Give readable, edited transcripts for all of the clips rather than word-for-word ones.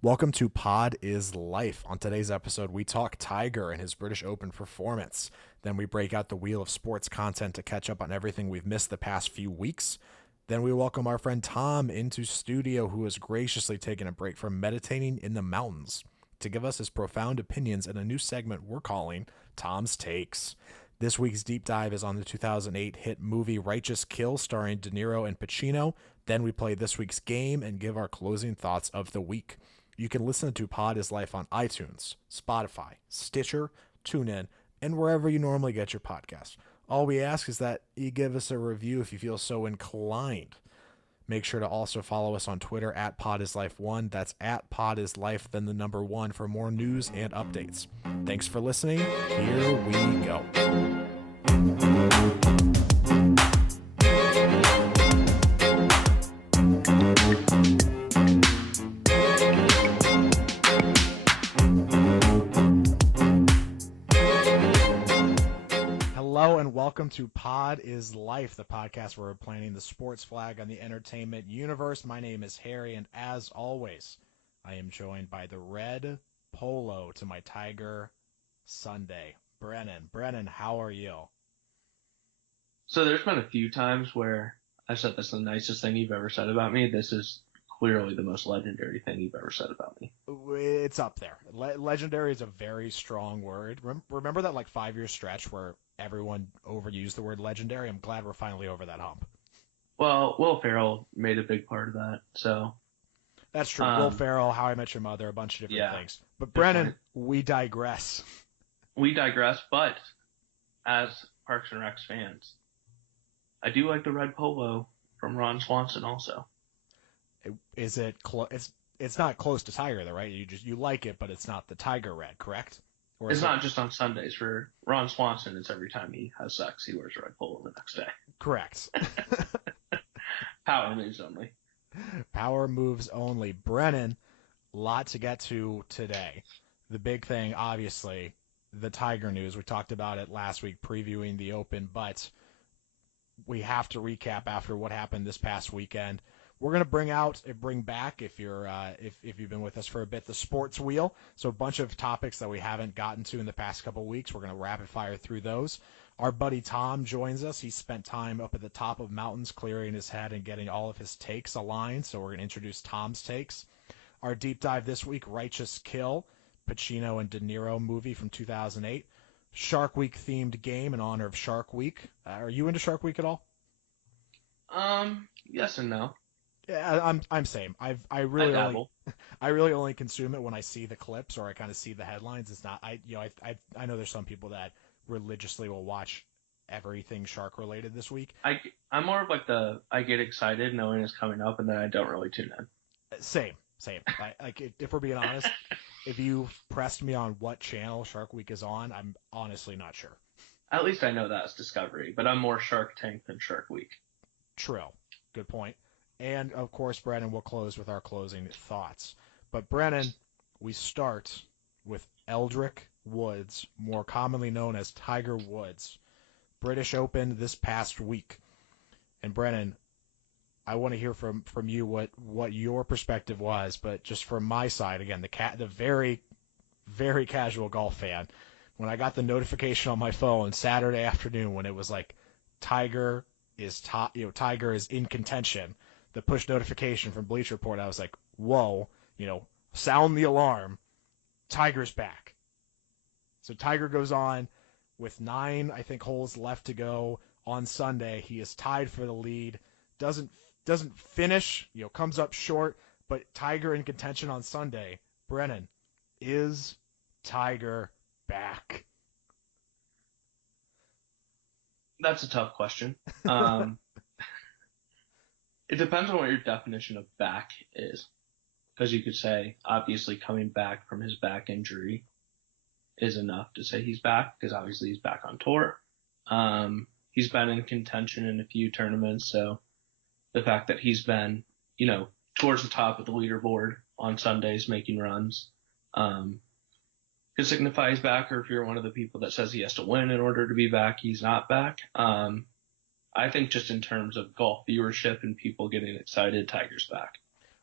Welcome to Pod is Life. On today's episode, we talk Tiger and his British Open performance. Then we break out the wheel of sports content to catch up on everything we've missed the past few weeks. Then we welcome our friend Tom into studio, who has graciously taken a break from meditating in the mountains to give us his profound opinions in a new segment we're calling Tom's Takes. This week's deep dive is on the 2008 hit movie Righteous Kill, starring De Niro and Pacino. Then we play this week's game and give our closing thoughts of the week. You can listen to Pod is Life on iTunes, Spotify, Stitcher, TuneIn, and wherever you normally get your podcast. All we ask is that you give us a review if you feel so inclined. Make sure to also follow us on Twitter at PodIsLife1. That's at PodIsLife, then the number 1 for more news and updates. Thanks for listening. Here we go. Hello and welcome to Pod is Life, the podcast where we're planting the sports flag on the entertainment universe. My name is Harry, and as always, I am joined by the red polo to my Tiger Sunday, Brennan. Brennan, how are you? So there's been a few times where I said that's the nicest thing you've ever said about me. This is clearly the most legendary thing you've ever said about me. It's up there. Legendary is a very strong word. Remember that 5-year stretch where everyone overused the word legendary? I'm glad we're finally over that hump. Well, Will Ferrell made a big part of that, so. That's true. Will Ferrell, How I Met Your Mother, a bunch of different things. But Brennan, we digress. We digress, but as Parks and Recs fans, I do like the red polo from Ron Swanson also. Is it it's not close to Tiger though, right? You like it, but it's not the Tiger red, correct? Or it's not just on Sundays. For Ron Swanson, it's every time he has sex, he wears a red polo the next day. Correct. Power moves only. Power moves only. Brennan, lot to get to today. The big thing, obviously, the Tiger news. We talked about it last week, previewing the Open, but we have to recap after what happened this past weekend. We're going to bring back, if you've been with us for a bit, the sports wheel. So a bunch of topics that we haven't gotten to in the past couple of weeks. We're going to rapid fire through those. Our buddy Tom joins us. He spent time up at the top of mountains clearing his head and getting all of his takes aligned. So we're going to introduce Tom's takes. Our deep dive this week, Righteous Kill, Pacino and De Niro movie from 2008. Shark Week themed game in honor of Shark Week. Are you into Shark Week at all? Yes and no. Yeah, I'm same. I really only consume it when I see the clips or I kind of see the headlines. It's not I know there's some people that religiously will watch everything shark related this week. I'm more of I get excited knowing it's coming up and then I don't really tune in. Same. If we're being honest, if you pressed me on what channel Shark Week is on, I'm honestly not sure. At least I know that's Discovery, but I'm more Shark Tank than Shark Week. True. Good point. And, of course, Brennan will close with our closing thoughts. But, Brennan, we start with Eldrick Woods, more commonly known as Tiger Woods. British Open this past week. And, Brennan, I want to hear from you what your perspective was. But just from my side, again, the very, very casual golf fan, when I got the notification on my phone Saturday afternoon when it was Tiger is in contention, the push notification from Bleacher Report, I was like, whoa, sound the alarm. Tiger's back. So Tiger goes on with 9, I think, holes left to go on Sunday. He is tied for the lead. Doesn't finish, comes up short, but Tiger in contention on Sunday. Brennan, is Tiger back? That's a tough question. It depends on what your definition of back is. Because you could say, obviously, coming back from his back injury is enough to say he's back, because obviously he's back on tour. He's been in contention in a few tournaments, so the fact that he's been, towards the top of the leaderboard on Sundays making runs could signify he's back, or if you're one of the people that says he has to win in order to be back, he's not back. I think just in terms of golf viewership and people getting excited, Tiger's back.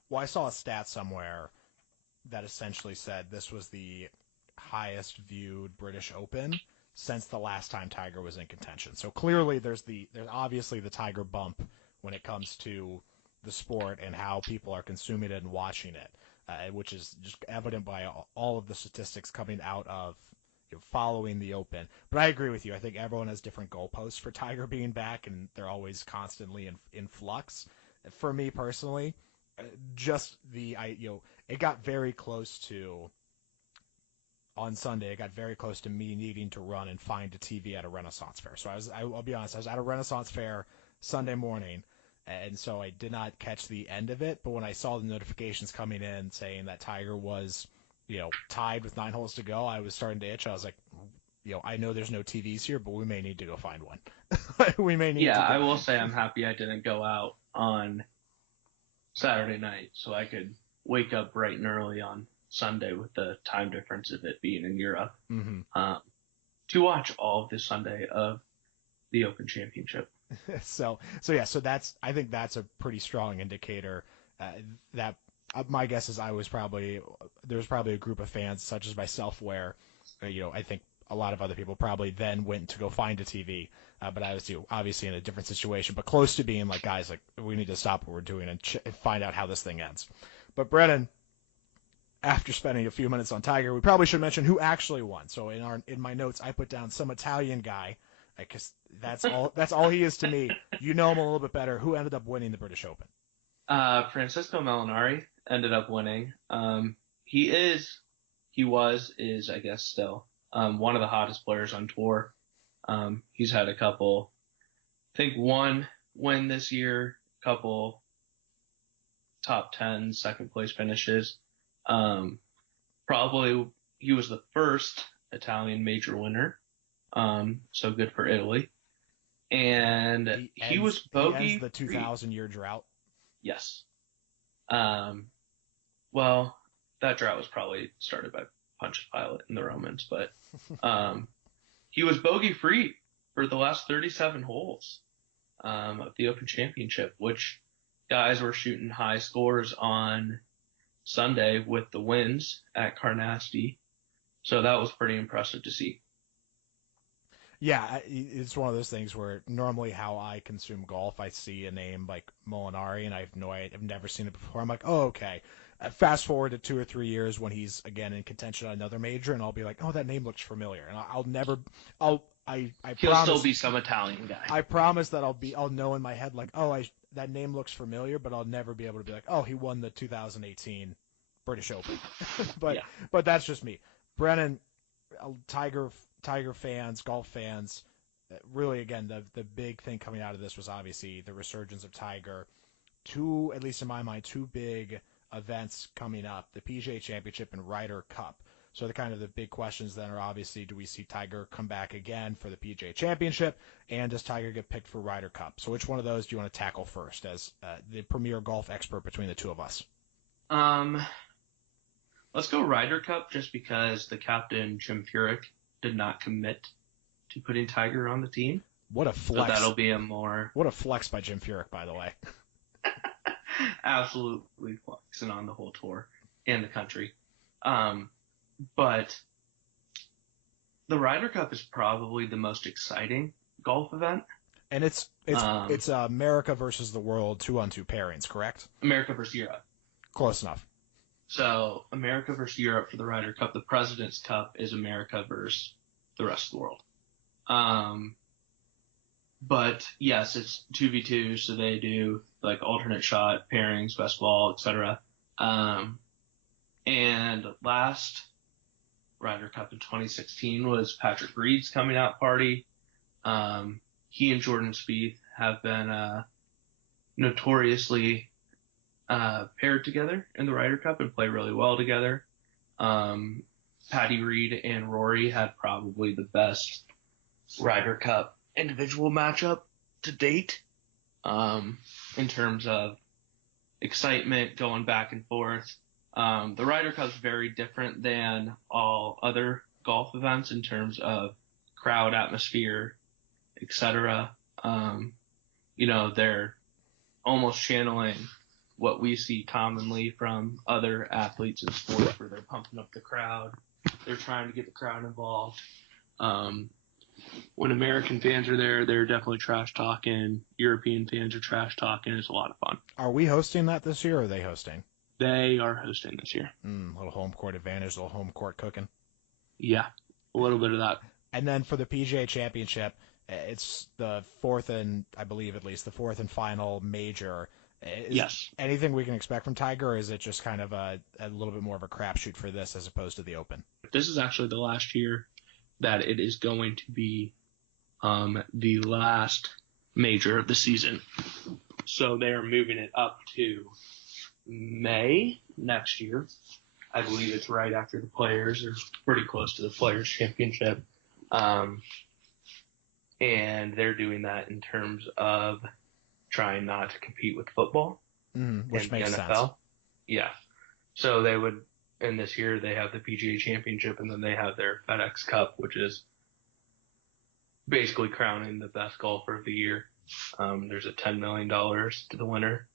Well, I saw a stat somewhere that essentially said this was the highest viewed British Open since the last time Tiger was in contention. So clearly there's obviously the Tiger bump when it comes to the sport and how people are consuming it and watching it, which is just evident by all of the statistics coming out of following the Open. But I agree with you. I think everyone has different goalposts for Tiger being back, and they're always constantly in flux. For me personally, just it got very close to on Sunday. It got very close to me needing to run and find a TV at a Renaissance fair. So I'll be honest, I was at a Renaissance fair Sunday morning, and so I did not catch the end of it. But when I saw the notifications coming in saying that Tiger was, tied with 9 holes to go, I was starting to itch. I was like, I know there's no TVs here, but we may need to go find one. We may need Yeah, to I will say I'm happy I didn't go out on Saturday night so I could wake up bright and early on Sunday with the time difference of it being in Europe, to watch all of this Sunday of the Open Championship. So I think that's a pretty strong indicator that my guess is there was probably a group of fans such as myself where, I think a lot of other people probably then went to go find a TV, but I was obviously in a different situation, but close to being like, guys, like we need to stop what we're doing and find out how this thing ends. But Brennan, after spending a few minutes on Tiger, we probably should mention who actually won. So in my notes, I put down some Italian guy, because that's all he is to me. You know him a little bit better. Who ended up winning the British Open? Francisco Molinari ended up winning. He was, I guess still, one of the hottest players on tour. He's had a couple, I think one win this year, a couple top 10 second place finishes. Probably he was the first Italian major winner. So good for Italy. And he was bogey. He ends the 2,000-year drought. Yes. Well, that drought was probably started by Pontius Pilate and the Romans, but he was bogey free for the last 37 holes of the Open Championship, which guys were shooting high scores on Sunday with the wins at Carnoustie. So that was pretty impressive to see. Yeah, it's one of those things where normally how I consume golf, I see a name like Molinari, and I've never seen it before. I'm like, oh, okay. Fast forward to 2 or 3 years when he's again in contention on another major, and I'll be like, oh, that name looks familiar, and He'll still be some Italian guy. I promise that I'll know in my head like, oh, that name looks familiar, but I'll never be able to be like, oh, he won the 2018 British Open. But that's just me. Brennan, Tiger fans, golf fans, really, again, the big thing coming out of this was obviously the resurgence of Tiger. At least in my mind, two big events coming up, the PGA Championship and Ryder Cup. So the big questions then are obviously, do we see Tiger come back again for the PGA Championship, and does Tiger get picked for Ryder Cup? So which one of those do you want to tackle first as the premier golf expert between the two of us? Let's go Ryder Cup just because the captain, Jim Furyk, did not commit to putting Tiger on the team. What a flex. So that'll be a more... What a flex by Jim Furyk, by the way. Absolutely flexing on the whole tour and the country. But the Ryder Cup is probably the most exciting golf event. And it's America versus the world 2-on-2 pairings, correct? America versus Europe. Close enough. So America versus Europe for the Ryder Cup. The President's Cup is America versus the rest of the world. But yes, it's 2v2, so they do like alternate shot, pairings, best ball, etc. And last Ryder Cup in 2016 was Patrick Reed's coming out party. He and Jordan Spieth have been notoriously paired together in the Ryder Cup and play really well together. Patty Reed and Rory had probably the best Ryder Cup individual matchup to date, in terms of excitement going back and forth. The Ryder Cup is very different than all other golf events in terms of crowd atmosphere, etc. They're almost channeling what we see commonly from other athletes in sports where they're pumping up the crowd. They're trying to get the crowd involved. When American fans are there, they're definitely trash talking. European fans are trash talking. It's a lot of fun. Are we hosting that this year, or are they hosting? They are hosting this year. A little home court advantage, a little home court cooking. Yeah, a little bit of that. And then for the PGA Championship, it's the fourth and, I believe at least, the fourth and final major. Yes. Anything we can expect from Tiger, or is it just kind of a little bit more of a crapshoot for this as opposed to the Open? This is actually the last year that it is going to be the last major of the season. So they are moving it up to May next year. I believe it's right after the Players, or pretty close to the Players Championship. And they're doing that in terms of trying not to compete with football which makes the NFL. Sense. Yeah. So they would, and this year they have the PGA Championship, and then they have their FedEx Cup, which is basically crowning the best golfer of the year. There's a $10 million to the winner.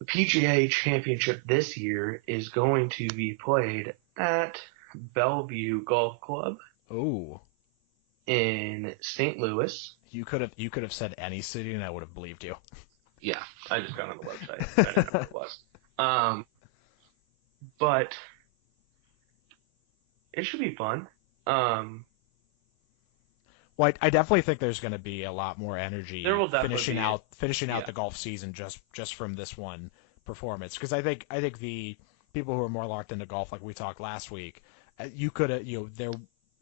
The PGA Championship this year is going to be played at Bellevue Golf Club. Ooh. In St. Louis. You could have said any city, and I would have believed you. Yeah, I just got on the website. I didn't know what it was. But it should be fun. Well, I definitely think there's going to be a lot more energy finishing out the golf season just from this one performance. Because I think the people who are more locked into golf, like we talked last week, you could have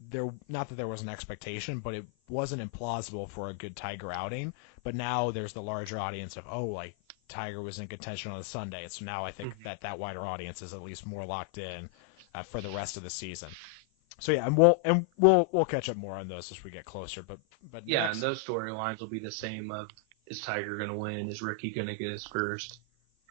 there not that there was an expectation, but it wasn't implausible for a good Tiger outing. But now there's the larger audience of like Tiger was in contention on a Sunday, so now I think that wider audience is at least more locked in for the rest of the season. So yeah, and we'll catch up more on those as we get closer. But yeah, and those storylines will be the same. Of is Tiger going to win? Is Ricky going to get his first?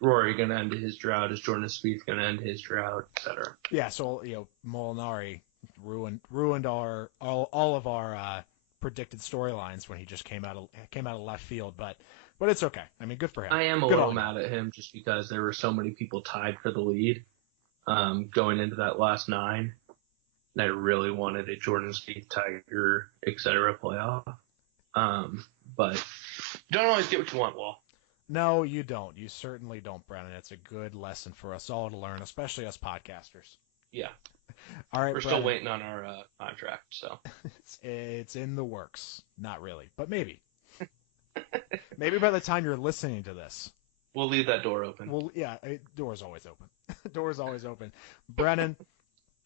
Rory going to end his drought? Is Jordan Spieth going to end his drought? Etc. Yeah, so Molinari ruined all of our predicted storylines when he just came out of left field, but it's okay. I mean, good for him. I am a little mad at him just because there were so many people tied for the lead going into that last 9. And I really wanted a Jordan Spieth, Tiger, etc. playoff. But you don't always get what you want, Wall. No, you don't. You certainly don't, Brennan. It's a good lesson for us all to learn, especially us podcasters. Yeah. All right, we're Brennan. still waiting on our contract, so it's in the works. Not really, but maybe. Maybe by the time you're listening to this, we'll leave that door open. Well, yeah, door's always open. Door's always open. Brennan,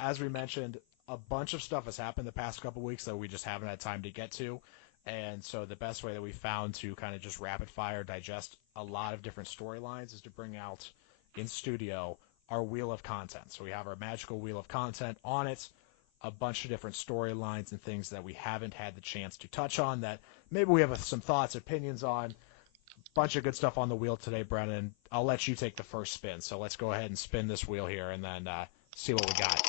as we mentioned, a bunch of stuff has happened the past couple weeks that we just haven't had time to get to. And so the best way that we found to kind of just rapid fire digest a lot of different storylines is to bring out in studio our wheel of content. So we have our magical wheel of content on it, a bunch of different storylines and things that we haven't had the chance to touch on that maybe we have some thoughts, opinions on. Bunch of good stuff on the wheel today, Brennan. I'll let you take the first spin. So let's go ahead and spin this wheel here and then see what we got.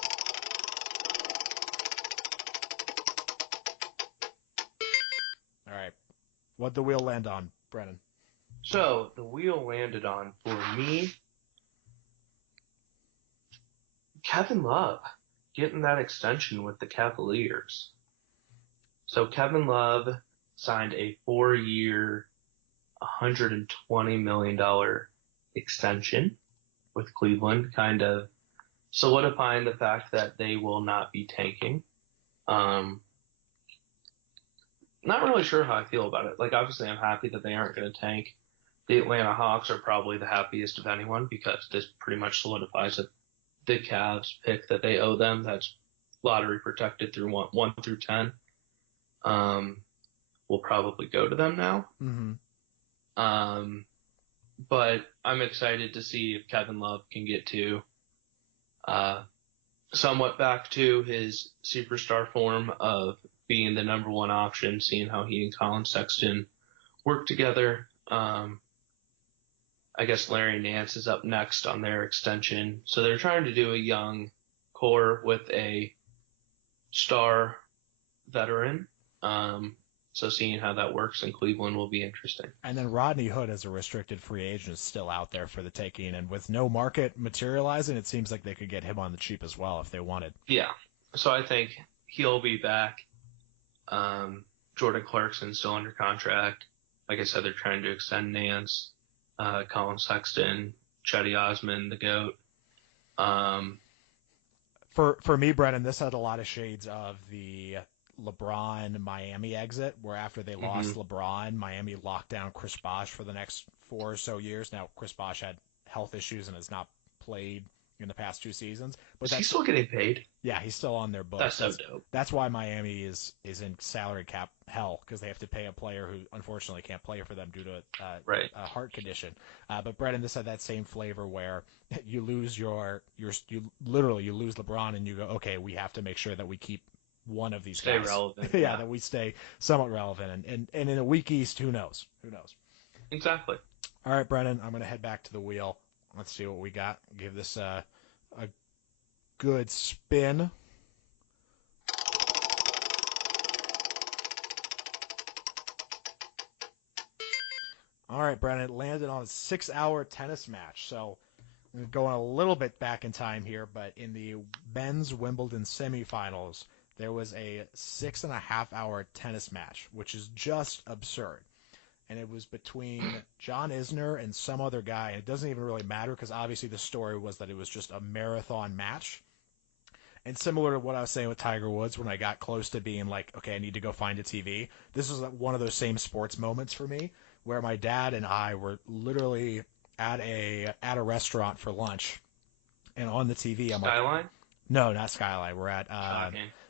All right. What'd the wheel land on, Brennan? So the wheel landed on, for me, Kevin Love getting that extension with the Cavaliers. So Kevin Love signed a 4-year, $120 million extension with Cleveland, kind of solidifying the fact that they will not be tanking. Not really sure how I feel about it. Like, obviously, I'm happy that they aren't going to tank. The Atlanta Hawks are probably the happiest of anyone because this pretty much solidifies that the Cavs pick that they owe them. That's lottery protected through 1 through 10. Will probably go to them now. Mm-hmm. But I'm excited to see if Kevin Love can get to somewhat back to his superstar form of being the number one option, seeing how he and Colin Sexton work together. I guess Larry Nance is up next on their extension. So they're trying to do a young core with a star veteran. So seeing how that works in Cleveland will be interesting. And then Rodney Hood as a restricted free agent is still out there for the taking, and with no market materializing, it seems like they could get him on the cheap as well if they wanted. Yeah. So I think he'll be back. Jordan Clarkson's still under contract. Like I said, they're trying to extend Nance, Colin Sexton, Chetty Osman, the GOAT. For me, Brennan, this had a lot of shades of the LeBron Miami exit, where after they lost LeBron, Miami locked down Chris Bosh for the next 4 or so years. Now, Chris Bosh had health issues and has not played in the past 2 seasons. But Is he still getting paid? Yeah, he's still on their books. That's so dope. That's why Miami is in salary cap hell, because they have to pay a player who unfortunately can't play for them due to a heart condition. But Brendan, this had that same flavor where you lose you lose LeBron and you go, okay, we have to make sure that we keep one of these stay guys. relevant. Yeah, that we stay somewhat relevant. And in a weak East, who knows? Who knows? Exactly. All right, Brendan, I'm going to head back to the wheel. Let's see what we got. Give this a good spin. All right, Brennan, it landed on a 6-hour tennis match. So we're going a little bit back in time here, but in the men's Wimbledon semifinals, there was a 6.5-hour tennis match, which is just absurd. And it was between John Isner and some other guy. And it doesn't even really matter because obviously the story was that it was just a marathon match. And similar to what I was saying with Tiger Woods when I got close to being like, okay, I need to go find a TV, this was one of those same sports moments for me where my dad and I were literally at a restaurant for lunch. And on the TV, I'm Skyline? like, no, not Skyline.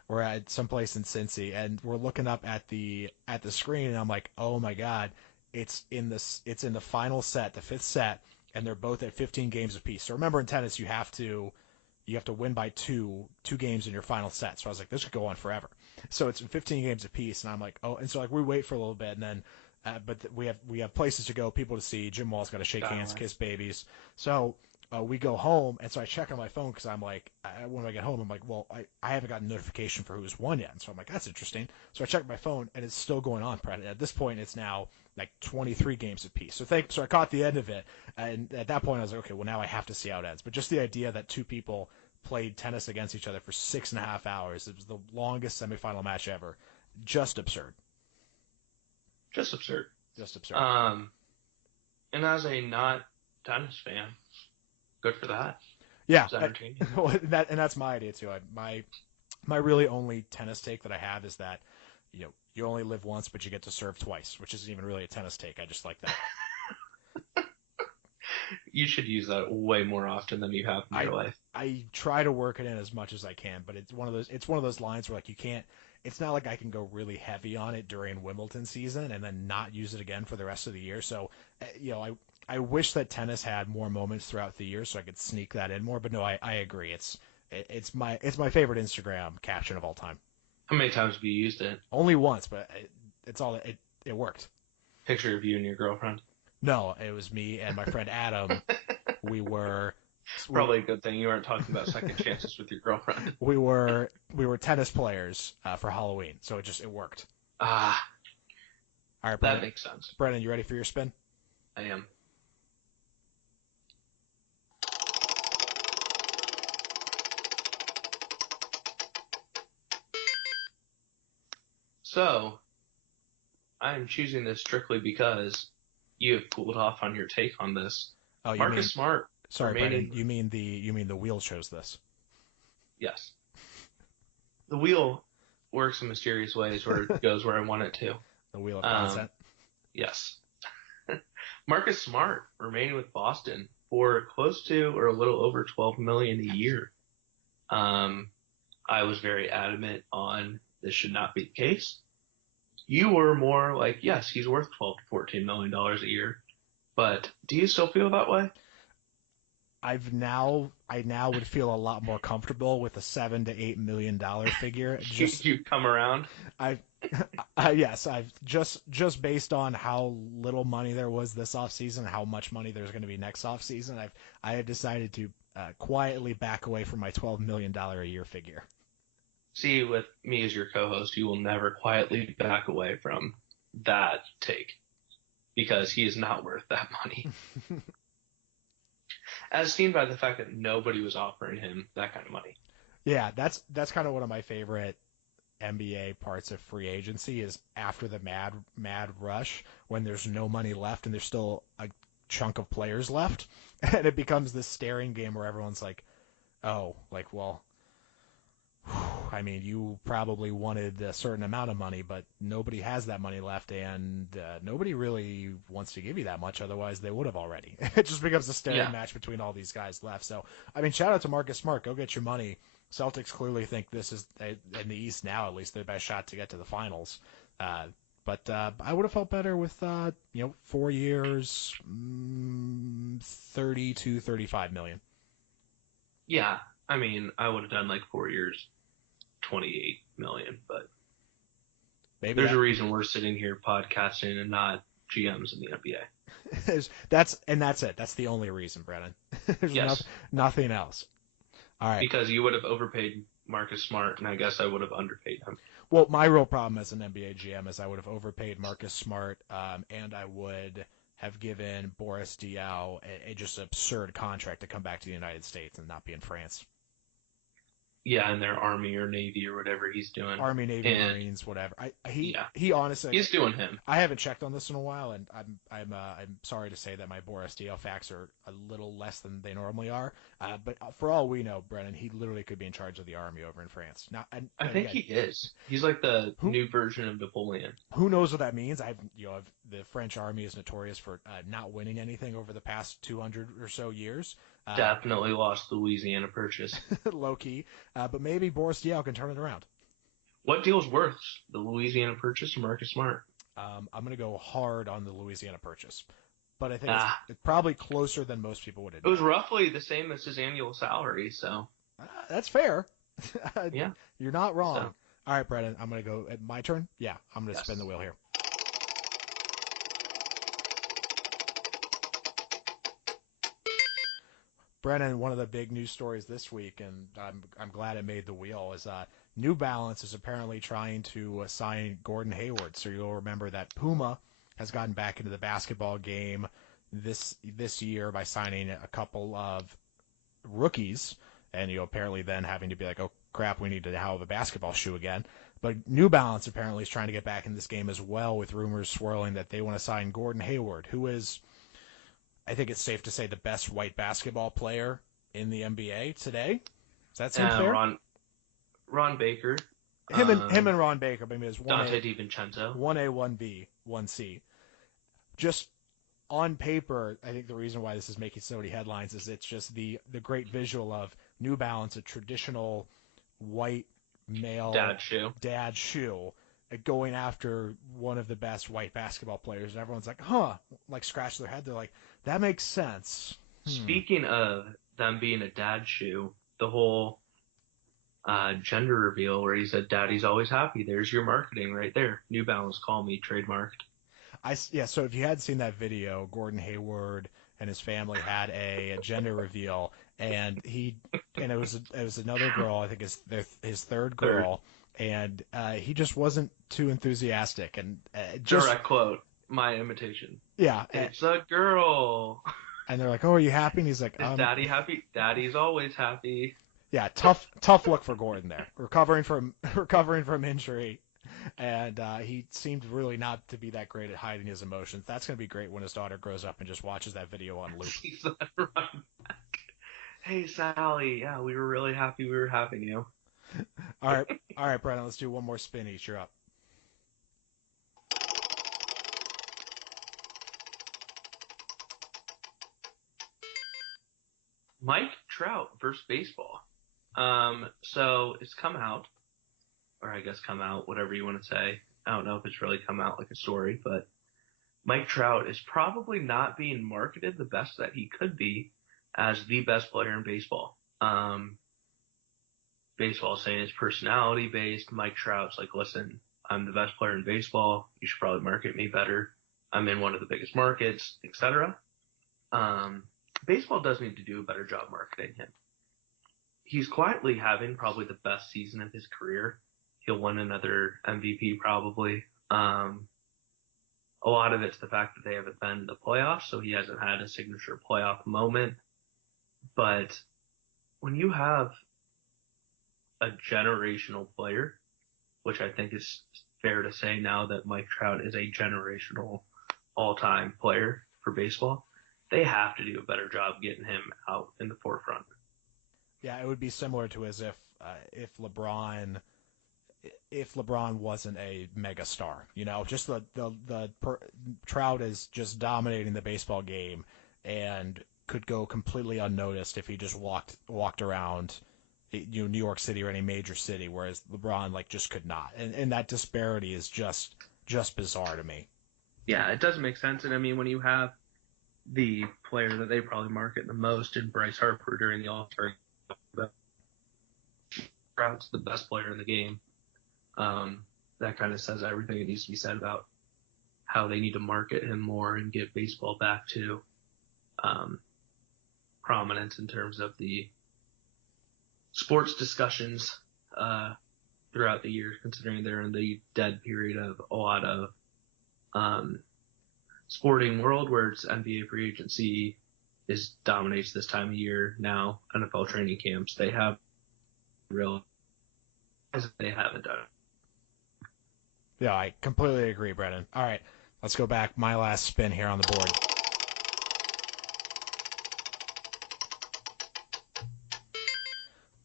We're at someplace in Cincy, and we're looking up at the screen, and I'm like, oh my God, it's in the final set, the 5th set, and they're both at 15 games apiece. So remember in tennis, you have to win by two games in your final set. So I was like, this could go on forever. So it's 15 games apiece, and I'm like, oh, and so like we wait for a little bit, and then we have places to go, people to see. Jim Wall's got to shake hands, kiss babies. So we go home, and so I check on my phone because I'm like, when I get home, I'm like, well, I haven't gotten notification for who's won yet. And so I'm like, that's interesting. So I check my phone, and it's still going on. At this point, it's now like 23 games apiece. So I caught the end of it, and at that point, I was like, okay, well, now I have to see how it ends. But just the idea that two people played tennis against each other for 6.5 hours, it was the longest semifinal match ever. Just absurd. Just absurd. Just absurd. And as a not tennis fan, good for that. Yeah, it's entertaining. And that's my idea too. My really only tennis take that I have is that you only live once, but you get to serve twice, which isn't even really a tennis take. I just like that. You should use that way more often than you have in your life. I try to work it in as much as I can, but it's one of those lines where like you can't. It's not like I can go really heavy on it during Wimbledon season and then not use it again for the rest of the year. So, I wish that tennis had more moments throughout the year so I could sneak that in more. But no, I agree. It's my favorite Instagram caption of all time. How many times have you used it? Only once, but it worked. Picture of you and your girlfriend? No, it was me and my friend Adam. Probably a good thing you weren't talking about second chances with your girlfriend. We were tennis players for Halloween, so it worked. All right, that makes sense. Brennan, you ready for your spin? I am. So, I'm choosing this strictly because you have cooled off on your take on this. Oh, Marcus Smart. Sorry, Brennan. You mean the wheel chose this? Yes. The wheel works in mysterious ways where it goes where I want it to. The wheel of content? Yes. Marcus Smart remaining with Boston for close to or a little over $12 million a year. I was very adamant on this should not be the case. You were more like, yes, he's worth $12 to $14 million a year. But do you still feel that way? I now would feel a lot more comfortable with a $7 to $8 million figure. You come around. Yes, I've just based on how little money there was this offseason, how much money there's going to be next offseason. I have decided to quietly back away from my $12 million a year figure. See, with me as your co-host, you will never quietly back away from that take because he is not worth that money. As seen by the fact that nobody was offering him that kind of money. Yeah, that's kind of one of my favorite NBA parts of free agency is after the mad rush when there's no money left and there's still a chunk of players left, and it becomes this staring game where everyone's like, oh, like, well, I mean, you probably wanted a certain amount of money, but nobody has that money left, and nobody really wants to give you that much. Otherwise, they would have already. It just becomes a staring Yeah. match between all these guys left. So, I mean, shout out to Marcus Smart. Go get your money. Celtics clearly think this is, in the East now, at least, their best shot to get to the finals. But I would have felt better with, 4 years, 30 to 35 million. Yeah. I mean, I would have done like 4 years, 28 million, but Maybe there's a reason we're sitting here podcasting and not GMs in the NBA. that's it. That's the only reason, Brennan. There's Yes. nothing else. All right. Because you would have overpaid Marcus Smart, and I guess I would have underpaid him. Well, my real problem as an NBA GM is I would have overpaid Marcus Smart, and I would have given Boris Diaw a just absurd contract to come back to the United States and not be in France. Yeah, in their Army or Navy or whatever he's doing. Army, Navy, And Marines, whatever. yeah, He honestly, he's doing him. I haven't checked on this in a while, and I'm sorry to say that my Boris Diaw facts are a little less than they normally are. But for all we know, Brennan, he literally could be in charge of the army over in France. Now, I think again, he is. He's like the who new version of Napoleon. who knows what that means? The French army is notorious for not winning anything over the past 200 or so years. Definitely lost the Louisiana Purchase. Low key, but maybe Boris Diaw can turn it around. What deal's worse, the Louisiana Purchase or Marcus Smart? I'm going to go hard on the Louisiana Purchase, but I think Ah, it's probably closer than most people would it was admit. roughly the same as his annual salary, so That's fair. yeah. You're not wrong. So All right, Brennan, I'm going to go. My turn? Yeah, I'm going to spin yes. the wheel here. Brennan, one of the big news stories this week, and I'm glad it made the wheel, is New Balance is apparently trying to sign Gordon Hayward. So you'll remember that Puma has gotten back into the basketball game this year by signing a couple of rookies, and apparently then having to be like, oh crap, we need to have a basketball shoe again. But New Balance apparently is trying to get back in this game as well, with rumors swirling that they want to sign Gordon Hayward, who is, I think it's safe to say, the best white basketball player in the NBA today. Does that seem fair? Ron Baker, Him and Ron Baker, maybe there's Dante DiVincenzo. 1A, 1B, 1C. Just on paper, I think the reason why this is making so many headlines is it's just the great visual of New Balance, a traditional white male dad shoe, going after one of the best white basketball players, and everyone's like, huh, like scratch their head. They're like, that makes sense. Speaking of them being a dad shoe, the whole gender reveal where he said, "Daddy's always happy." There's your marketing right there. New Balance, call me, trademarked. So if you had seen that video, Gordon Hayward and his family had a gender reveal, and it was another girl, I think his third girl, and he just wasn't too enthusiastic, and direct quote, my imitation. Yeah, it's a girl. And they're like, "Oh, are you happy?" And he's like, "Is Daddy happy? Daddy's always happy." Yeah, tough look for Gordon there, recovering from injury. And he seemed really not to be that great at hiding his emotions. That's going to be great when his daughter grows up and just watches that video on loop. He's like, run back. Hey, Sally. Yeah, we were really happy we were having you. All right, Brennan. Let's do one more spin each. You're up. Mike Trout versus baseball. So it's come out, or I guess come out, whatever you want to say. I don't know if it's really come out like a story, but Mike Trout is probably not being marketed the best that he could be as the best player in baseball. Baseball saying it's personality based. Mike Trout's like, listen, I'm the best player in baseball. You should probably market me better. I'm in one of the biggest markets, etc. Baseball does need to do a better job marketing him. he's quietly having probably the best season of his career. He'll win another MVP probably. A lot of it's the fact that they haven't been in the playoffs, so he hasn't had a signature playoff moment. But when you have a generational player, which I think is fair to say now that Mike Trout is a generational all-time player for baseball, they have to do a better job getting him out in the forefront. Yeah, it would be similar to as if LeBron wasn't a mega star, just Trout is just dominating the baseball game and could go completely unnoticed if he just walked around, New York City or any major city, whereas LeBron just could not, and that disparity is just bizarre to me. Yeah, it doesn't make sense, and I mean when you have the player that they probably market the most in Bryce Harper during the All-Star, Trout's the best player in the game. That kind of says everything that needs to be said about how they need to market him more and get baseball back to prominence in terms of the sports discussions throughout the year, considering they're in the dead period of a lot of sporting world where it's NBA free agency dominates this time of year now. NFL training camps, they have they haven't done it. Yeah, I completely agree, Brennan. All right, let's go back. My last spin here on the board.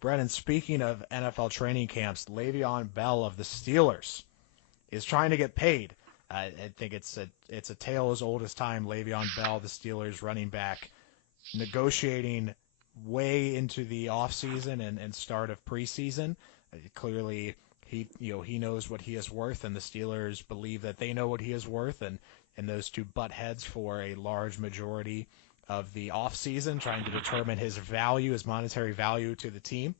Brennan, speaking of NFL training camps, Le'Veon Bell of the Steelers is trying to get paid. I think it's a tale as old as time. Le'Veon Bell, the Steelers running back, negotiating way into the offseason and start of preseason. Clearly, he knows what he is worth, and the Steelers believe that they know what he is worth, and those two butt heads for a large majority of the offseason, trying to determine his value, his monetary value to the team,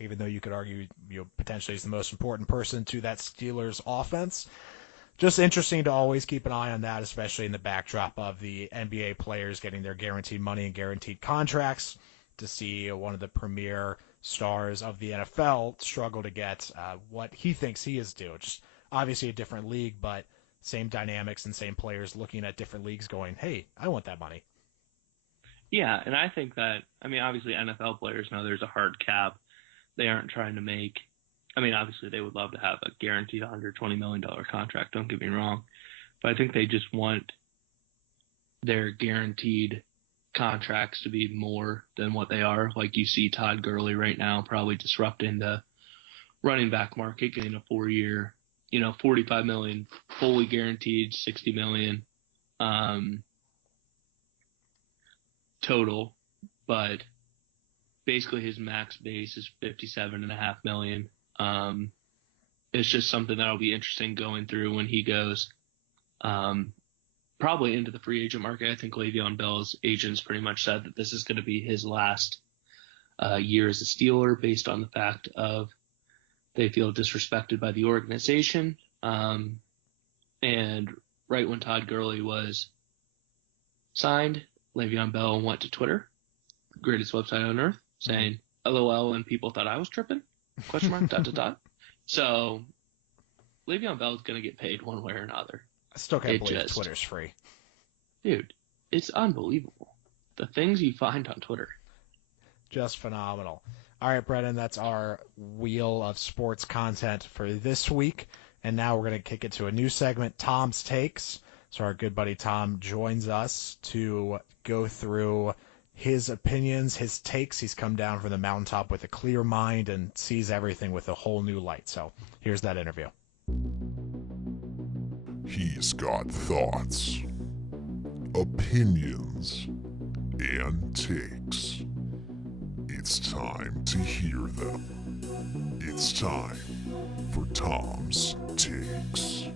even though you could argue potentially he's the most important person to that Steelers offense. Just interesting to always keep an eye on that, especially in the backdrop of the NBA players getting their guaranteed money and guaranteed contracts, to see one of the premier stars of the NFL struggle to get what he thinks he is due. Just obviously a different league, but same dynamics and same players looking at different leagues going, hey, I want that money. Yeah, and I think that, obviously NFL players know there's a hard cap. They aren't trying to make, obviously they would love to have a guaranteed $120 million contract, don't get me wrong. But I think they just want their guaranteed contracts to be more than what they are. Like you see Todd Gurley right now probably disrupting the running back market, getting a 4-year, $45 million, fully guaranteed, $60 million total. But basically his max base is $57.5 million. It's just something that'll be interesting going through when he goes probably into the free agent market. I think Le'Veon Bell's agents pretty much said that this is going to be his last year as a Steeler, based on the fact of they feel disrespected by the organization. And right when Todd Gurley was signed, Le'Veon Bell went to Twitter, greatest website on earth, saying LOL, and people thought I was tripping, ? So Le'Veon Bell is going to get paid one way or another. I still can't believe Twitter's free. Dude, it's unbelievable. The things you find on Twitter. Just phenomenal. All right, Brennan, that's our wheel of sports content for this week. And now we're going to kick it to a new segment, Tom's Takes. So our good buddy Tom joins us to go through his opinions, his takes. He's come down from the mountaintop with a clear mind and sees everything with a whole new light. So here's that interview. He's got thoughts, opinions, and takes. It's time to hear them. It's time for Tom's Takes.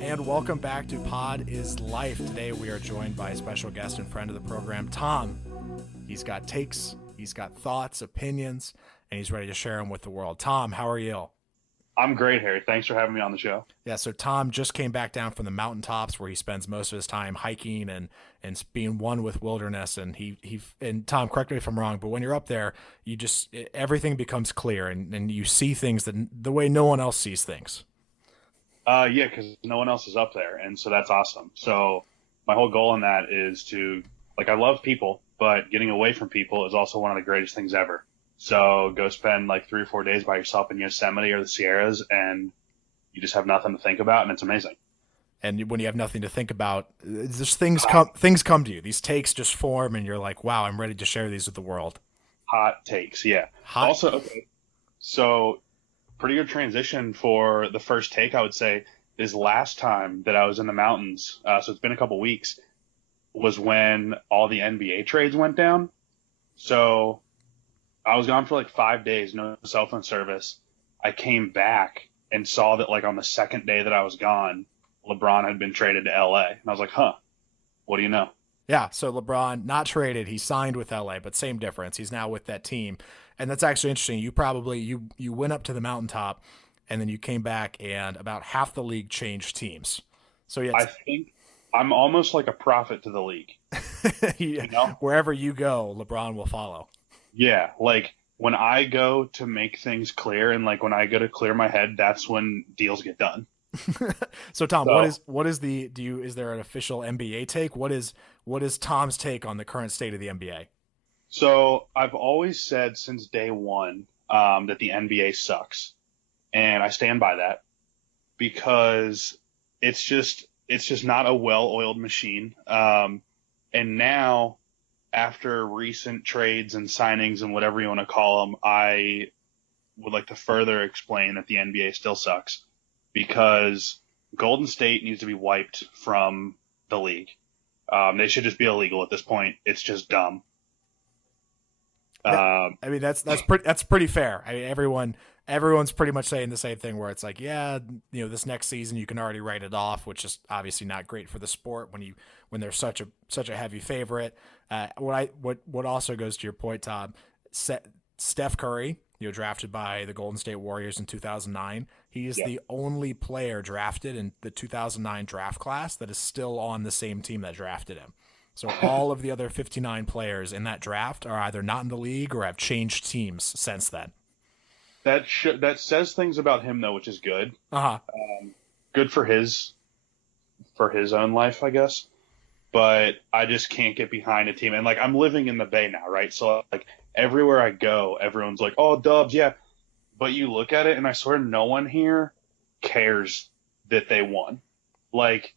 And welcome back to Pod is Life. Today we are joined by a special guest and friend of the program, Tom. He's got takes, he's got thoughts, opinions, and he's ready to share them with the world. Tom, how are you? I'm great, Harry. Thanks for having me on the show. Yeah, so Tom just came back down from the mountaintops where he spends most of his time hiking and being one with wilderness. And and Tom, correct me if I'm wrong, but when you're up there, everything becomes clear and you see things the way no one else sees things. Yeah, because no one else is up there, and so that's awesome. So my whole goal in that is to, like, I love people, but getting away from people is also one of the greatest things ever. So go spend like 3 or 4 days by yourself in Yosemite or the Sierras, and you just have nothing to think about, and it's amazing. And when you have nothing to think about, just things come to you. These takes just form, and you're like, "Wow, I'm ready to share these with the world." Hot takes, yeah. Also, okay, so pretty good transition for the first take, I would say, is last time that I was in the mountains, so it's been a couple weeks, was when all the NBA trades went down. So I was gone for like 5 days, no cell phone service. I came back and saw that like on the second day that I was gone, LeBron had been traded to LA. And I was like, huh, what do you know? Yeah, so LeBron not traded, he signed with LA, but same difference. He's now with that team. And that's actually interesting. You went up to the mountaintop and then you came back and about half the league changed teams. So yeah, I think I'm almost like a prophet to the league. You know? Wherever you go, LeBron will follow. Yeah, like when I go to make things clear and like when I go to clear my head, that's when deals get done. So Tom, So, is there an official NBA take? What is Tom's take on the current state of the NBA? so I've always said since day one that the NBA sucks, and I stand by that because it's just not a well-oiled machine. And now, after recent trades and signings and whatever you want to call them, I would like to further explain that the NBA still sucks because Golden State needs to be wiped from the league. They should just be illegal at this point. It's just dumb. I mean, that's pretty fair. I mean, everyone's pretty much saying the same thing where it's like, yeah, this next season you can already write it off, which is obviously not great for the sport when they're such a heavy favorite. What also goes to your point, Todd, Steph Curry, drafted by the Golden State Warriors in 2009. He is the only player drafted in the 2009 draft class that is still on the same team that drafted him. So all of the other 59 players in that draft are either not in the league or have changed teams since then. That says things about him though, which is good. Good for his own life, I guess. But I just can't get behind a team. And like I'm living in the Bay now, right? So like everywhere I go, everyone's like, "Oh, Dubs, yeah." But you look at it, and I swear no one here cares that they won. Like,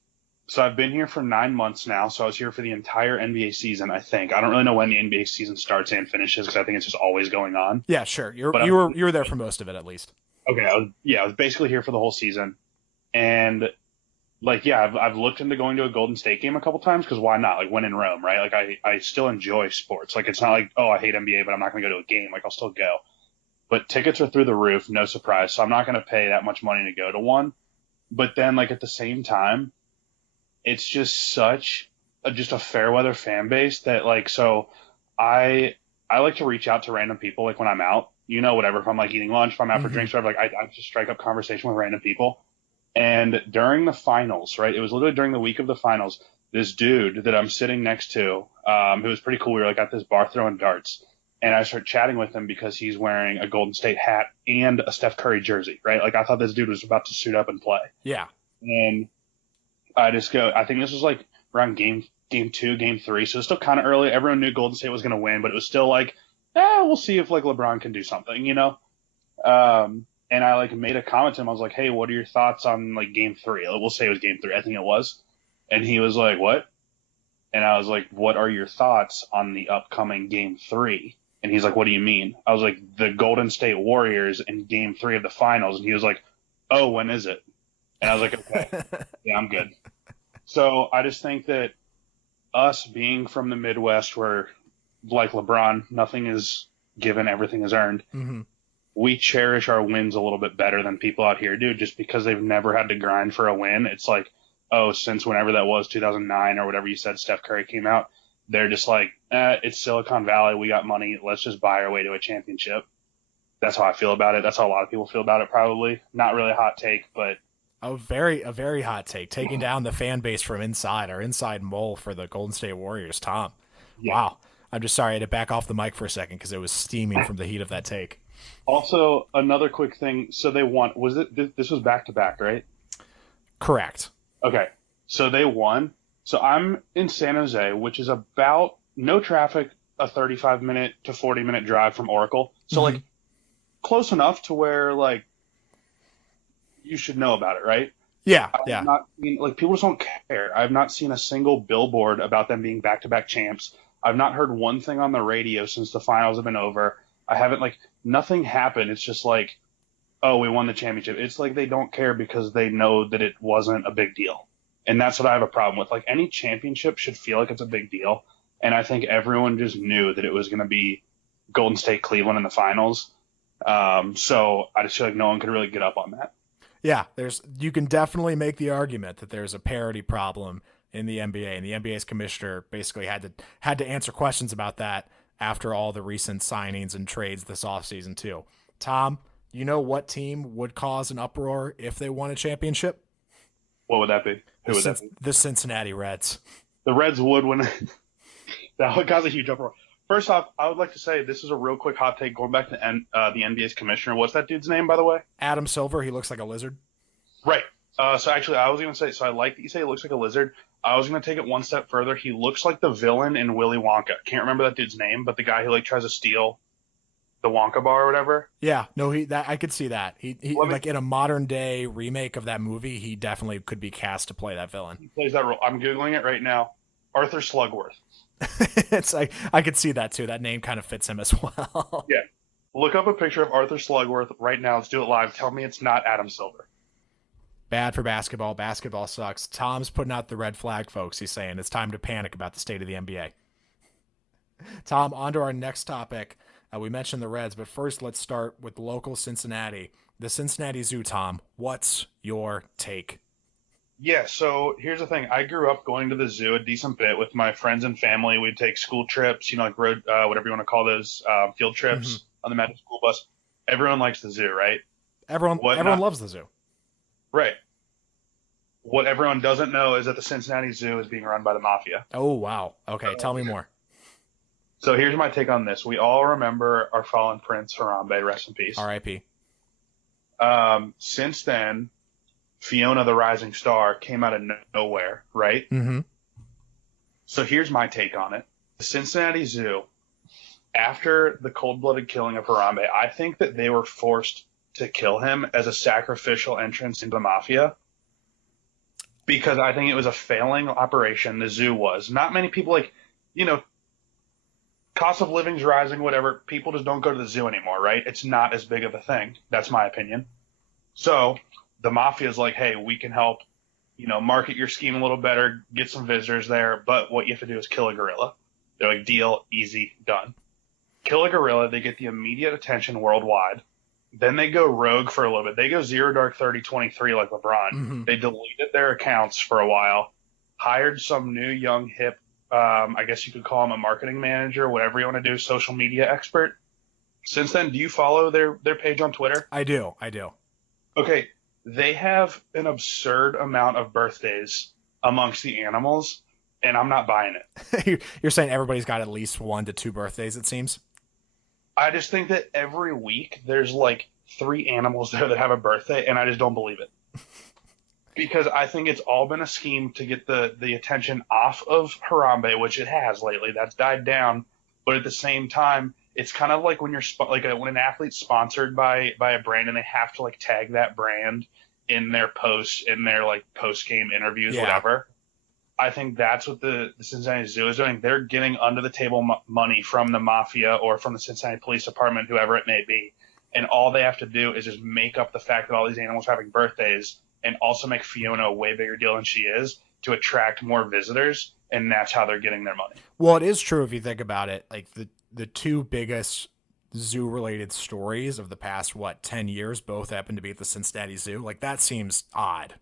so I've been here for 9 months now. So I was here for the entire NBA season, I think. I don't really know when the NBA season starts and finishes because I think it's just always going on. Yeah, sure. You were there for most of it, at least. Okay, I was basically here for the whole season. And like, yeah, I've looked into going to a Golden State game a couple times because why not? Like, when in Rome, right? Like, I still enjoy sports. Like, it's not like, oh, I hate NBA, but I'm not going to go to a game. Like, I'll still go. But tickets are through the roof, no surprise. So I'm not going to pay that much money to go to one. But then, like, at the same time, it's just just a fair weather fan base that, like, so I like to reach out to random people, like, when I'm out, whatever. If I'm, like, eating lunch, if I'm out for drinks, whatever, like, I just strike up conversation with random people. And during the finals, right, it was literally during the week of the finals, this dude that I'm sitting next to, who was pretty cool, we were like at this bar throwing darts, and I started chatting with him because he's wearing a Golden State hat and a Steph Curry jersey, right? Like I thought this dude was about to suit up and play. Yeah. And I think this was like around game 2, game 3, so it's still kind of early. Everyone knew Golden State was going to win, but it was still like, we'll see if like LeBron can do something, And I like made a comment to him. I was like, "Hey, what are your thoughts on like game 3?" We'll say it was game 3. I think it was. And he was like, "What?" And I was like, "What are your thoughts on the upcoming game 3?" And he's like, "What do you mean?" I was like, "The Golden State Warriors in game 3 of the finals." And he was like, "Oh, when is it?" And I was like, "Okay, yeah, I'm good." So I just think that us being from the Midwest, where like LeBron, nothing is given, everything is earned. Mm-hmm. We cherish our wins a little bit better than people out here do just because they've never had to grind for a win. It's like, oh, since whenever that was, 2009 or whatever you said, Steph Curry came out, they're just like, it's Silicon Valley. We got money. Let's just buy our way to a championship. That's how I feel about it. That's how a lot of people feel about it. Probably not really a hot take, but A very hot take, taking down the fan base from inside, our inside mole for the Golden State Warriors, Tom. yeah. Wow. I'm just sorry I had to back off the mic for a second because it was steaming from the heat of that take. Also, another quick thing. So they won. Was it? This was back to back, right? Correct. Okay. So they won. So I'm in San Jose, which is about no traffic, a 35-minute to 40-minute drive from Oracle. So like close enough to where like you should know about it, right? Yeah, I've yeah. not seen, like people just don't care. I've not seen a single billboard about them being back-to-back champs. I've not heard one thing on the radio since the finals have been over. I haven't like nothing happened. It's just like, oh, we won the championship. It's like they don't care because they know that it wasn't a big deal. And that's what I have a problem with. Like any championship should feel like it's a big deal. And I think everyone just knew that it was going to be Golden State Cleveland in the finals. So I just feel like no one could really get up on that. Yeah, you can definitely make the argument that there's a parity problem in the NBA, and the NBA's commissioner basically had to answer questions about that after all the recent signings and trades this offseason too. Tom, you know what team would cause an uproar if they won a championship? What would that be? Who would that be? The Cincinnati Reds. The Reds would win. That would cause a huge uproar. First off, I would like to say this is a real quick hot take going back to the NBA's commissioner. What's that dude's name, by the way? Adam Silver. He looks like a lizard. Right. So actually, I was going to say, so I like that you say he looks like a lizard. I was going to take it one step further. He looks like the villain in Willy Wonka. Can't remember that dude's name, but the guy who like tries to steal the Wonka bar or whatever. Yeah, no, I could see that. He like in a modern day remake of that movie, he definitely could be cast to play that villain. He plays that role. I'm Googling it right now. Arthur Slugworth. It's like I could see that too. That name kind of fits him as well. Yeah. Look up a picture of Arthur Slugworth right now. Let's do it live. Tell me it's not Adam Silver. Bad for basketball. Basketball sucks. Tom's putting out the red flag, folks. He's saying it's time to panic about the state of the NBA. Tom, on to our next topic. We mentioned the Reds, but first let's start with local Cincinnati. The Cincinnati Zoo, Tom. What's your take? Yeah, so here's the thing. I grew up going to the zoo a decent bit with my friends and family. We'd take school trips, like road, whatever you want to call those, field trips on the Magic School Bus. Everyone likes the zoo, right? Everyone loves the zoo. Right. What everyone doesn't know is that the Cincinnati Zoo is being run by the mafia. Oh, wow. Okay, tell me more. So here's my take on this. We all remember our fallen prince, Harambe, rest in peace. R.I.P. Since then, Fiona the Rising Star came out of nowhere, right? Mm-hmm. So here's my take on it. The Cincinnati Zoo, after the cold-blooded killing of Harambe, I think that they were forced to kill him as a sacrificial entrance into the mafia because I think it was a failing operation. The zoo was. Not many people, cost of living's rising, whatever. People just don't go to the zoo anymore, right? It's not as big of a thing. That's my opinion. So the mafia is like, hey, we can help, market your scheme a little better, get some visitors there, but what you have to do is kill a gorilla. They're like, deal, easy, done. Kill a gorilla, they get the immediate attention worldwide. Then they go rogue for a little bit. They go 0 dark 30 23 like LeBron. Mm-hmm. They deleted their accounts for a while, hired some new young hip, I guess you could call him a marketing manager, whatever you want to do, social media expert. Since then, do you follow their page on Twitter? I do. Okay, they have an absurd amount of birthdays amongst the animals, and I'm not buying it. You're saying everybody's got at least 1 to 2 birthdays, it seems? I just think that every week there's like 3 animals there that have a birthday, and I just don't believe it. Because I think it's all been a scheme to get the attention off of Harambe, which it has lately. That's died down. But at the same time, it's kind of like when you're when an athlete's sponsored by a brand and they have to like tag that brand in their post game interviews, whatever. I think that's what the Cincinnati Zoo is doing. They're getting under the table money from the mafia or from the Cincinnati Police Department, whoever it may be. And all they have to do is just make up the fact that all these animals are having birthdays and also make Fiona a way bigger deal than she is to attract more visitors. And that's how they're getting their money. Well, it is true if you think about it. Like the 2 biggest zoo-related stories of the past, 10 years, both happen to be at the Cincinnati Zoo. Like that seems odd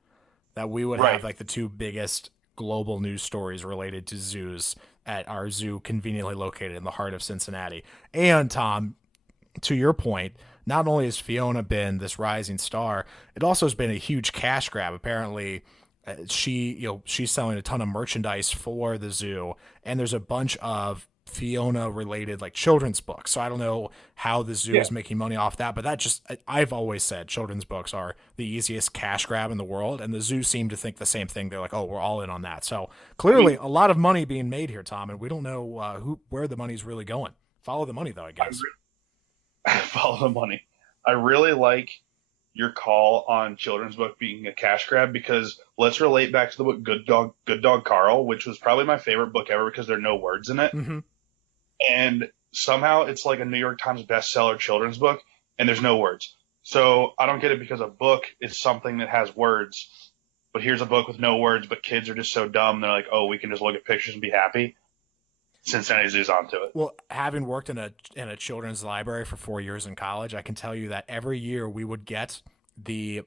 that we would have like the 2 biggest global news stories related to zoos at our zoo conveniently located in the heart of Cincinnati. And Tom, to your point, not only has Fiona been this rising star, it also has been a huge cash grab. Apparently, she's selling a ton of merchandise for the zoo, and there's a bunch of Fiona related like children's books. So I don't know how the zoo is making money off that, but I've always said children's books are the easiest cash grab in the world, and the zoo seem to think the same thing. They're like, oh, we're all in on that. So clearly a lot of money being made here, Tom, and we don't know where the money's really going. Follow the money though, I guess. Follow the money. I really like your call on children's book being a cash grab, because let's relate back to the book Good Dog Carl, which was probably my favorite book ever because there are no words in it. Mm-hmm. And somehow it's like a New York Times bestseller children's book, and there's no words. So I don't get it, because a book is something that has words, but here's a book with no words, but kids are just so dumb. They're like, oh, we can just look at pictures and be happy. Cincinnati Zoo's onto it. Well, having worked in a children's library for 4 years in college, I can tell you that every year we would get the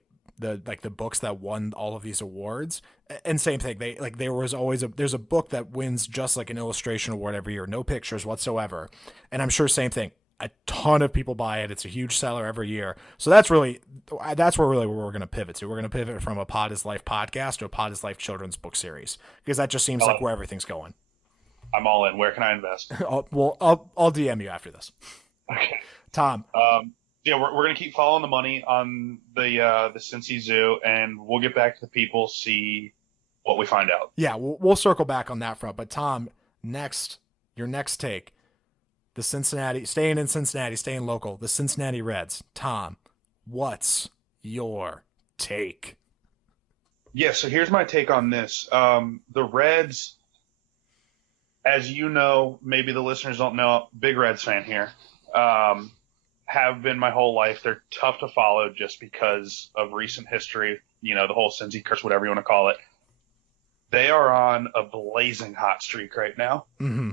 books that won all of these awards. And same thing, there's a book that wins just like an illustration award every year, no pictures whatsoever. And I'm sure same thing, a ton of people buy it. It's a huge seller every year. So that's where we're going to pivot to. We're going to pivot from a Pod is Life podcast to a Pod is Life children's book series, because that just seems like where everything's going. I'm all in. Where can I invest? I'll DM you after this. Okay. Tom. Yeah, we're going to keep following the money on the Cincy Zoo, and we'll get back to the people, see what we find out. Yeah, we'll circle back on that front. But Tom, your next take, staying in Cincinnati, staying local, the Cincinnati Reds. Tom, what's your take? Yeah, so here's my take on this. The Reds, as you know, maybe the listeners don't know, big Reds fan here. Have been my whole life. They're tough to follow just because of recent history, the whole Cincy curse, whatever you want to call it. They are on a blazing hot streak right now. Mm-hmm.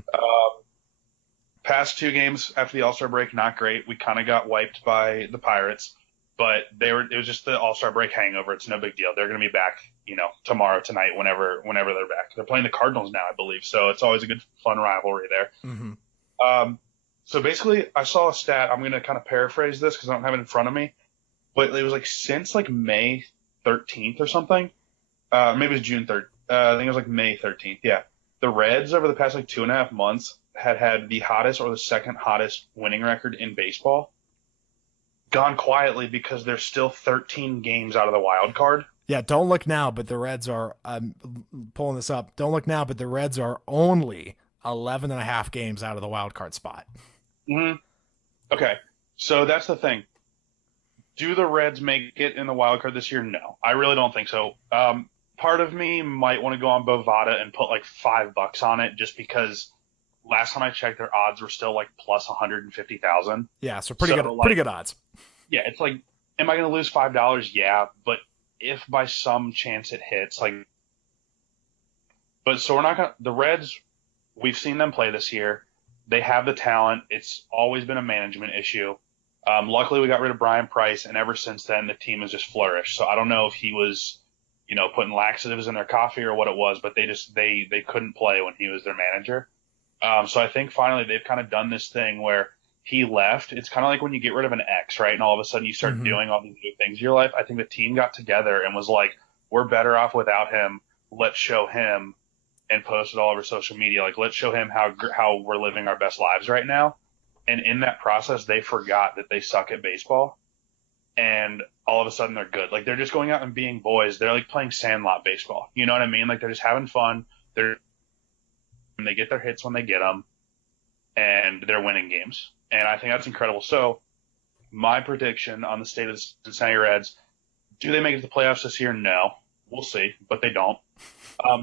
Past 2 games after the All-Star break, not great. We kind of got wiped by the Pirates, but it was just the All-Star break hangover. It's no big deal. They're going to be back, tomorrow, tonight, whenever they're back. They're playing the Cardinals now, I believe. So it's always a good, fun rivalry there. Mm-hmm. So basically, I saw a stat. I'm going to kind of paraphrase this because I don't have it in front of me. But it was since May 13th or something. Maybe it was June 3rd. I think it was May 13th. Yeah. The Reds over the past 2.5 months had the hottest or the second hottest winning record in baseball. Gone quietly because they're still 13 games out of the wild card. Yeah, don't look now, but the Reds are, I'm pulling this up. Don't look now, but the Reds are only 11.5 games out of the wild card spot. Mm-hmm. Okay, so that's the thing. Do the Reds make it in the wild card this year? No, I really don't think so. Part of me might want to go on Bovada and put $5 on it, just because last time I checked, their odds were still plus 150,000. Yeah, so pretty good odds. Yeah, it's am I going to lose $5? Yeah, but if by some chance it hits, so we're not going to. The Reds, we've seen them play this year. They have the talent. It's always been a management issue. Luckily, we got rid of Brian Price, and ever since then, the team has just flourished. So I don't know if he was, putting laxatives in their coffee or what it was, but they couldn't play when he was their manager. So I think finally they've kind of done this thing where he left. It's kind of like when you get rid of an ex, right? And all of a sudden you start doing all these new things in your life. I think the team got together and was like, we're better off without him. Let's show him, and post it all over social media. Let's show him how we're living our best lives right now. And in that process, they forgot that they suck at baseball. And all of a sudden they're good. They're just going out and being boys. They're playing sandlot baseball. You know what I mean? They're just having fun. And they get their hits when they get them, and they're winning games. And I think that's incredible. So my prediction on the state of the Cincinnati Reds, do they make it to the playoffs this year? No. We'll see, but they don't.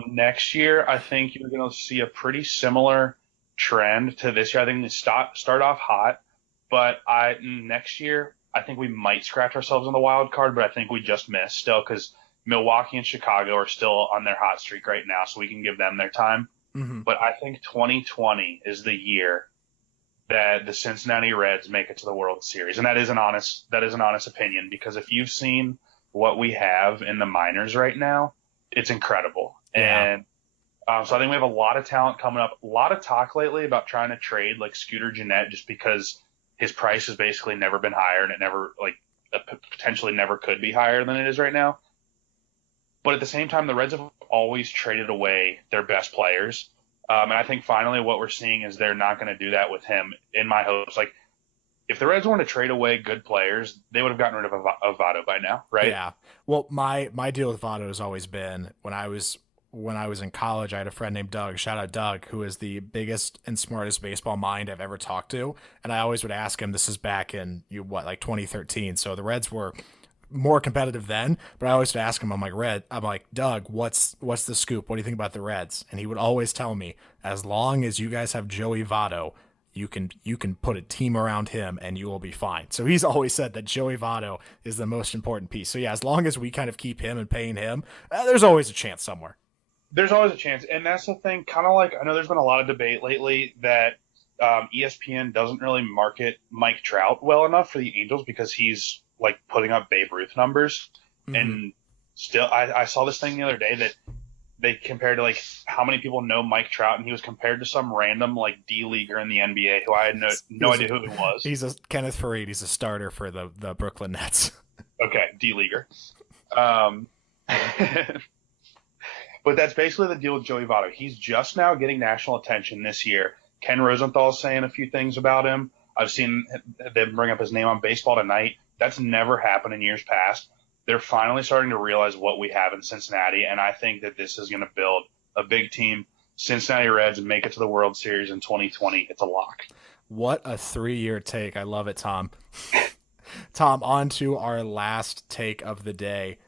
Next year, I think you're going to see a pretty similar trend to this year. I think they start off hot, but next year, I think we might scratch ourselves on the wild card, but I think we just missed still, because Milwaukee and Chicago are still on their hot streak right now, so we can give them their time. Mm-hmm. But I think 2020 is the year that the Cincinnati Reds make it to the World Series, and that is an honest opinion, because if you've seen what we have in the minors right now, it's incredible. Yeah. And so I think we have a lot of talent coming up. A lot of talk lately about trying to trade Scooter Gennett, just because his price has basically never been higher, and it never potentially never could be higher than it is right now. But at the same time, the Reds have always traded away their best players. And I think finally what we're seeing is they're not going to do that with him, in my hopes. Like, if the Reds want to trade away good players, they would have gotten rid of Votto by now, right? Yeah. Well, my deal with Votto has always been when I was in college, I had a friend named Doug, shout out Doug, who is the biggest and smartest baseball mind I've ever talked to. And I always would ask him, this is back in 2013. So the Reds were more competitive then, but I always would ask him, I'm like, Doug, what's the scoop? What do you think about the Reds? And he would always tell me, as long as you guys have Joey Votto, you can put a team around him and you will be fine. So he's always said that Joey Votto is the most important piece. So yeah, as long as we kind of keep him and paying him, there's always a chance somewhere. There's always a chance. And that's the thing, kind of like, I know there's been a lot of debate lately that ESPN doesn't really market Mike Trout well enough for the Angels because he's like putting up Babe Ruth numbers. Mm-hmm. And still, I saw this thing the other day that they compared to like how many people know Mike Trout, and he was compared to some random like D-leaguer in the NBA who I had no idea who he was. He's a Kenneth Farid. He's a starter for the Brooklyn Nets. Okay, D-leaguer. But that's basically the deal with Joey Votto. He's just now getting national attention this year. Ken Rosenthal's saying a few things about him. I've seen them bring up his name on Baseball Tonight. That's never happened in years past. They're finally starting to realize what we have in Cincinnati, and I think that this is going to build a big team. Cincinnati Reds make it to the World Series in 2020. It's a lock. What a 3-year take. I love it, Tom. Tom, on to our last take of the day.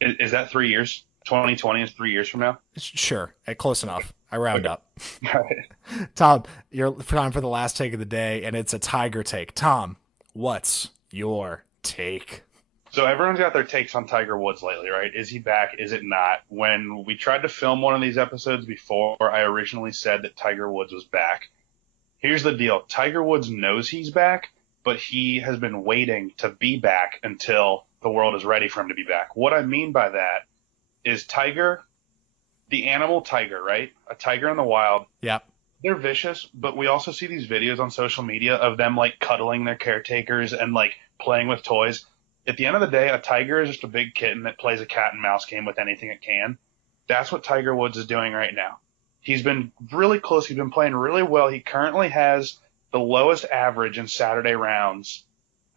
Is that 3 years? 2020 is 3 years from now? Sure. Close enough. I round up. All right. Tom, you're time for the last take of the day, and it's a Tiger take. Tom, what's your take? So everyone's got their takes on Tiger Woods lately, right? Is he back? Is it not? When we tried to film one of these episodes before, I originally said that Tiger Woods was back. Here's the deal. Tiger Woods knows he's back, but he has been waiting to be back until the world is ready for him to be back. What I mean by that is Tiger, the animal tiger, right? A tiger in the wild. Yeah. They're vicious, but we also see these videos on social media of them like cuddling their caretakers and like playing with toys. At the end of the day, a tiger is just a big kitten that plays a cat and mouse game with anything it can. That's what Tiger Woods is doing right now. He's been really close. He's been playing really well. He currently has the lowest average in Saturday rounds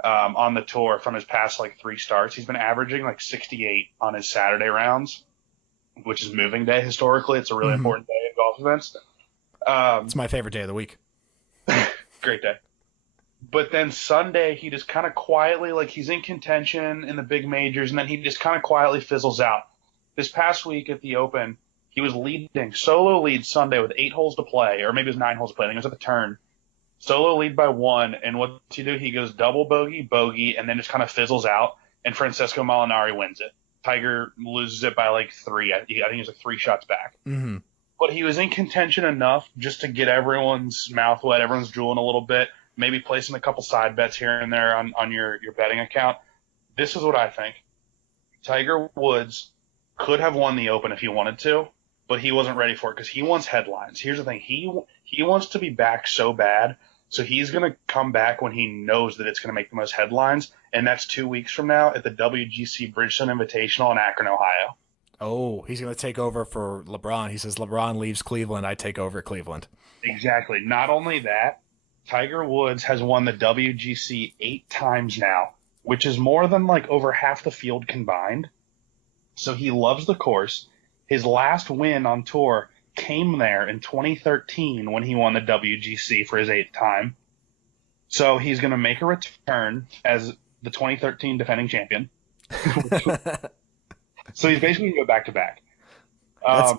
on the tour from his past like 3 starts. He's been averaging like 68 on his Saturday rounds, which is moving day historically. It's a really important day in golf events. It's my favorite day of the week. Great day. But then Sunday, he just kind of quietly, like he's in contention in the big majors, and then he just kind of quietly fizzles out. This past week at the Open, he was leading, solo lead Sunday with 8 holes to play, or maybe it was 9 holes to play. I think it was at the turn. Solo lead by 1, and what's he do? He goes double bogey, bogey, and then just kind of fizzles out, and Francesco Molinari wins it. Tiger loses it by like 3. I think he was like 3 shots back. Mm-hmm. But he was in contention enough just to get everyone's mouth wet, everyone's drooling a little bit, maybe placing a couple side bets here and there on your betting account. This is what I think. Tiger Woods could have won the Open if he wanted to, but he wasn't ready for it because he wants headlines. Here's the thing. He wants to be back so bad, so he's going to come back when he knows that it's going to make the most headlines, and that's 2 weeks from now at the WGC Bridgestone Invitational in Akron, Ohio. Oh, he's going to take over for LeBron. He says LeBron leaves Cleveland, I take over Cleveland. Exactly. Not only that, Tiger Woods has won the WGC 8 times now, which is more than like over half the field combined. So he loves the course. His last win on tour came there in 2013 when he won the WGC for his 8th time. So he's going to make a return as the 2013 defending champion. So he's basically going to go back to back.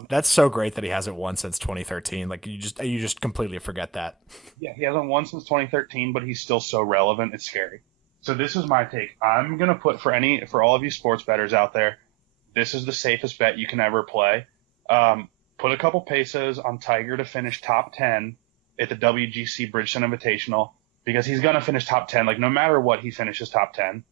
That's so great that he hasn't won since 2013. Like you just completely forget that. Yeah, he hasn't won since 2013, but he's still so relevant. It's scary. So this is my take. I'm going to put for all of you sports bettors out there, this is the safest bet you can ever play. Put a couple pesos on Tiger to finish top 10 at the WGC Bridgestone Invitational because he's going to finish top 10. Like no matter what, he finishes top 10.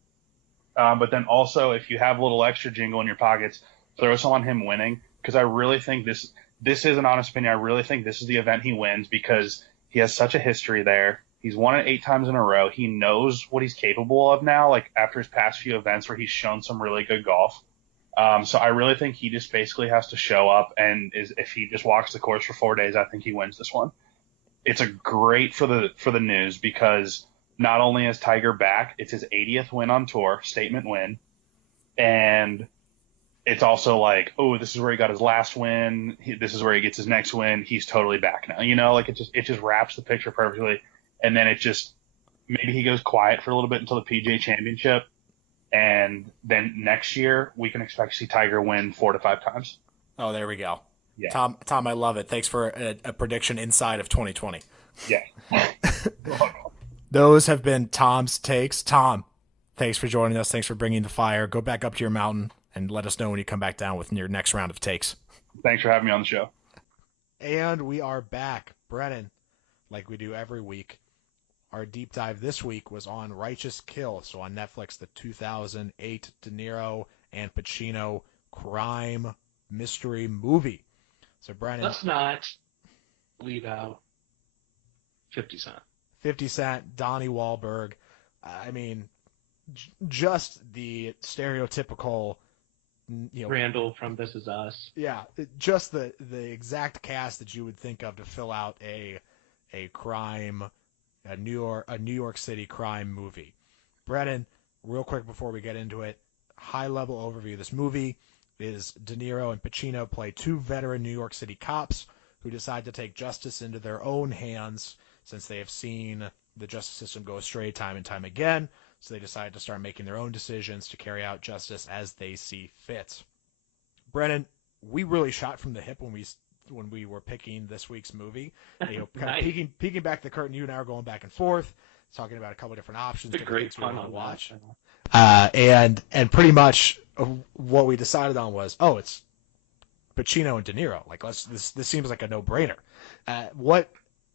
But then also, if you have a little extra jingle in your pockets, throw some on him winning. Because I really think this is an honest opinion. I really think this is the event he wins because he has such a history there. He's won it 8 times in a row. He knows what he's capable of now, like after his past few events where he's shown some really good golf. So I really think he just basically has to show up, and if he just walks the course for 4 days, I think he wins this one. It's a great for the news because not only is Tiger back, it's his 80th win on tour, statement win, and it's also like, oh, this is where he got his last win. This is where he gets his next win. He's totally back now. Like it just wraps the picture perfectly, and then maybe he goes quiet for a little bit until the PGA Championship, and then next year we can expect to see Tiger win 4 to 5 times. Oh, there we go. Yeah. Tom, I love it. Thanks for a prediction inside of 2020. Yeah. Those have been Tom's takes. Tom, thanks for joining us. Thanks for bringing the fire. Go back up to your mountain and let us know when you come back down with your next round of takes. Thanks for having me on the show. And we are back. Brennan, like we do every week, our deep dive this week was on Righteous Kill, so on Netflix, the 2008 De Niro and Pacino crime mystery movie. So, Brennan. Let's not leave out 50 Cent. 50 Cent, Donnie Wahlberg. I mean, just the stereotypical, Randall from This Is Us. Yeah, just the exact cast that you would think of to fill out a crime, a New York City crime movie. Brennan, real quick before we get into it, high level overview of this movie is De Niro and Pacino play 2 veteran New York City cops who decide to take justice into their own hands since they have seen the justice system go astray time and time again. So they decide to start making their own decisions to carry out justice as they see fit. Brennan, we really shot from the hip when we were picking this week's movie. Kind of peeking back the curtain. You and I are going back and forth, talking about a couple of different options. It's a great fun fun to watch. That. And pretty much what we decided on was, it's Pacino and De Niro. Like this seems like a no-brainer.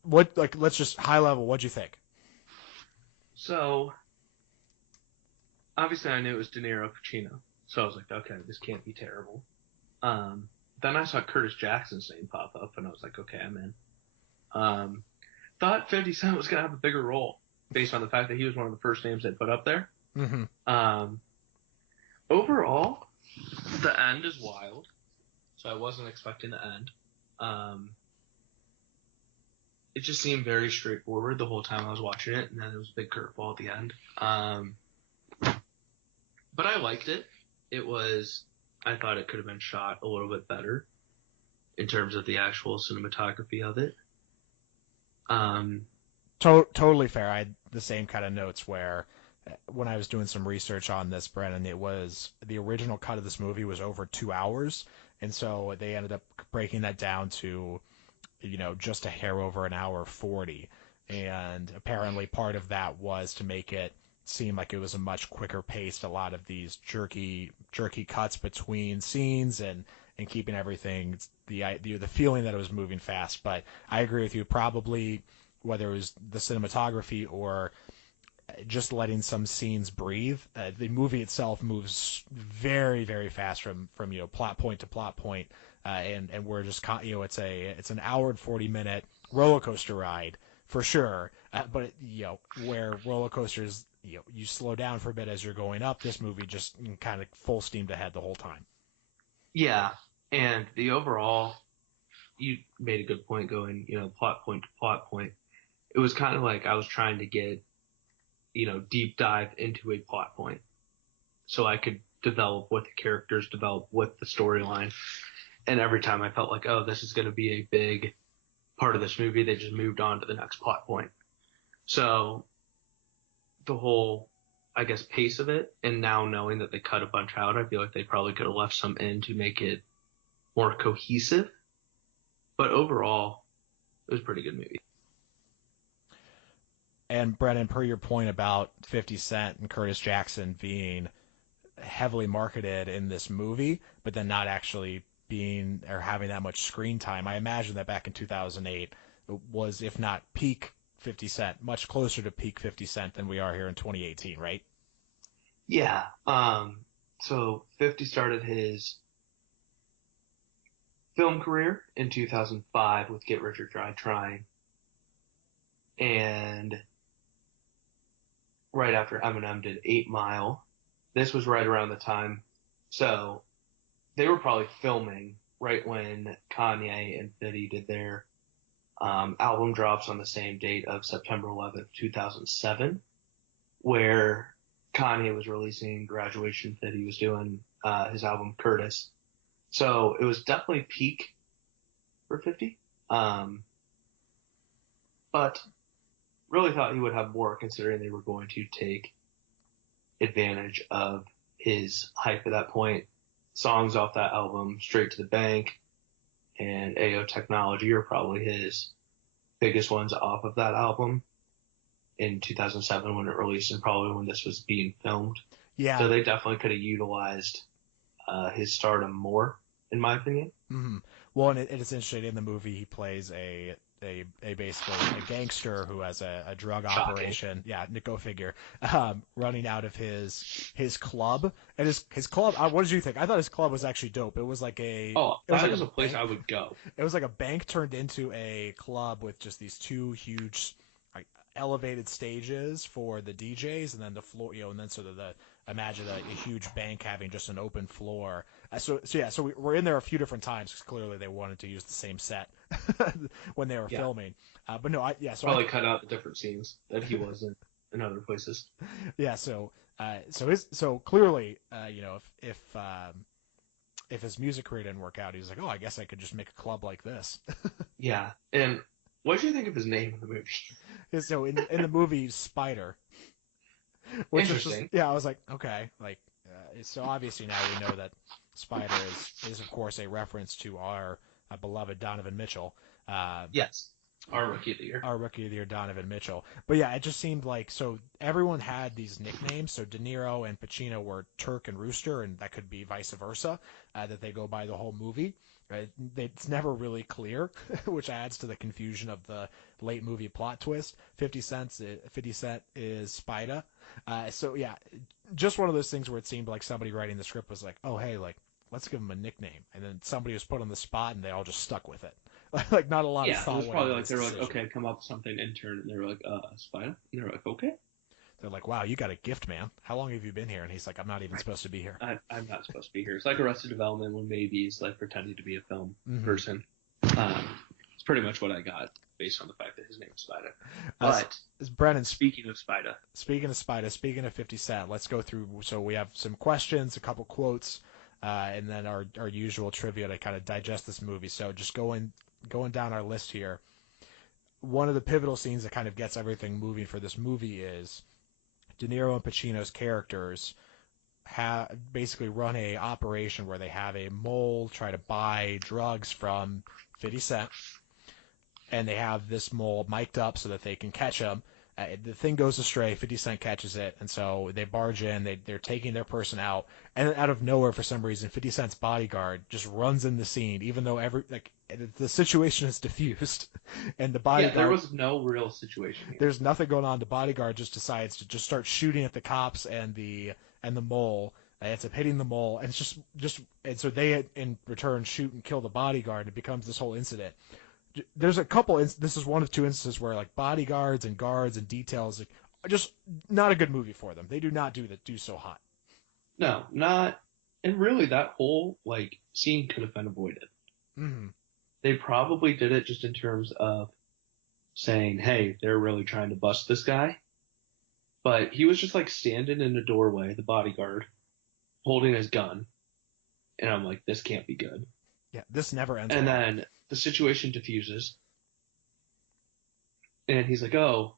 Let's just high level. What'd you think? So obviously I knew it was De Niro, Pacino, so I was like, okay, this can't be terrible. Then I saw Curtis Jackson's name pop up, and I was like, okay, I'm in. Thought 50 Cent was gonna have a bigger role based on the fact that he was one of the first names they put up there. Mm-hmm. Overall, the end is wild, so I wasn't expecting the end. It just seemed very straightforward the whole time I was watching it, and then it was a big curveball at the end. But I liked it. I thought it could have been shot a little bit better in terms of the actual cinematography of it. Totally fair. I had the same kind of notes where when I was doing some research on this, Brennan, it was the original cut of this movie was over 2 hours. And so they ended up breaking that down to, just a hair over an hour 40. And apparently part of that was to make it seem like it was a much quicker paced, a lot of these jerky cuts between scenes and keeping everything, the feeling that it was moving fast. But I agree with you, probably whether it was the cinematography or just letting some scenes breathe. The movie itself moves very, very fast from plot point to plot point, and we're just it's an hour and 40-minute roller coaster ride for sure. But where roller coasters you slow down for a bit as you're going up, this movie just kind of full steam ahead the whole time. Yeah, and the overall, you made a good point going plot point to plot point. It was kind of like I was trying to get deep dive into a plot point so I could develop what the characters develop with the storyline. And every time I felt like, oh, this is going to be a big part of this movie, they just moved on to the next plot point. So the whole, I guess, pace of it, and now knowing that they cut a bunch out, I feel like they probably could have left some in to make it more cohesive. But overall, it was a pretty good movie. And Brennan, per your point about 50 Cent and Curtis Jackson being heavily marketed in this movie, but then not actually being or having that much screen time, I imagine that back in 2008 it was, if not peak 50 Cent, much closer to peak 50 Cent than we are here in 2018, right? Yeah. So 50 started his film career in 2005 with Get Rich or Die Trying. And right after Eminem did 8 Mile. This was right around the time. So they were probably filming right when Kanye and 50 did their album drops on the same date of September 11th, 2007, where Kanye was releasing Graduation, 50 was doing his album Curtis. So it was definitely peak for 50. But really thought he would have more considering they were going to take advantage of his hype at that point. Songs off that album, Straight to the Bank and AO Technology are probably his biggest ones off of that album in 2007 when it released and probably when this was being filmed. Yeah. So they definitely could have utilized his stardom more, in my opinion. Mm-hmm. Well, and it's interesting, in the movie he plays a basically a gangster who has a drug Shocking. operation. Yeah, go figure. Running out of his club, and his club. What did you think? I thought his club was actually dope. It was like a that is a place I would go. It was like a bank turned into a club with just these two huge, like, elevated stages for the DJs, and then the floor, and then so the imagine a huge bank having just an open floor. So we're in there a few different times because clearly they wanted to use the same set when they were filming. But no, so probably cut out the different scenes that he was in other places. Yeah, so clearly, if his music career didn't work out, he was like, oh, I guess I could just make a club like this. Yeah, and what did you think of his name in the movie? So in the movie Spider, which Interesting. I was like, okay, like, so obviously now we know that Spider is of course a reference to our beloved Donovan Mitchell. Yes, our rookie of the year. Our rookie of the year, Donovan Mitchell. But yeah, it just seemed like, so everyone had these nicknames. So De Niro and Pacino were Turk and Rooster, and that could be vice versa, that they go by the whole movie. It's never really clear, which adds to the confusion of the late movie plot twist. 50 Cent is Spida. So yeah, just one of those things where it seemed like somebody writing the script was like, oh, hey, like, let's give him a nickname. And then somebody was put on the spot and they all just stuck with it. Like, not a lot of thought. Yeah, it was probably like, they were decision. like, okay, come up with something intern. And they were like, Spida? And they were like, okay. They're like, wow, you a gift, man. How long have you been here? And he's like, I'm not even supposed to be here. I'm not supposed to be here. It's like Arrested Development when Baby's like pretending to be a film person. It's pretty much what I got based on the fact that his name is Spida. But Brennan, speaking of Spida, speaking of 50 Cent, let's go through. So we have some questions, a couple quotes, and then our usual trivia to kind of digest this movie. So just going down our list here. One of the pivotal scenes that kind of gets everything moving for this movie is De Niro and Pacino's characters basically run a operation where they have a mole try to buy drugs from 50 Cent, and they have this mole mic'd up so that they can catch him. The thing goes astray, 50 Cent catches it, and so they barge in, they're taking their person out, and then out of nowhere, for some reason, 50 Cent's bodyguard just runs in the scene, even though the situation is diffused, and the bodyguard... Yeah, there was no real situation here. There's nothing going on. The bodyguard just decides to just start shooting at the cops and the mole. Ends up hitting the mole, and it's just and so they in return shoot and kill the bodyguard. It becomes this whole incident. There's a couple. This is one of two instances where like bodyguards and guards and details are just not a good movie for them. They do not do so hot. No, not. And really, that whole like scene could have been avoided. Mm-hmm. They probably did it just in terms of saying, "Hey, they're really trying to bust this guy." But he was just like standing in the doorway, the bodyguard, holding his gun, and I'm like, "This can't be good." Yeah, this never ends. And then the situation diffuses, and he's like, "Oh."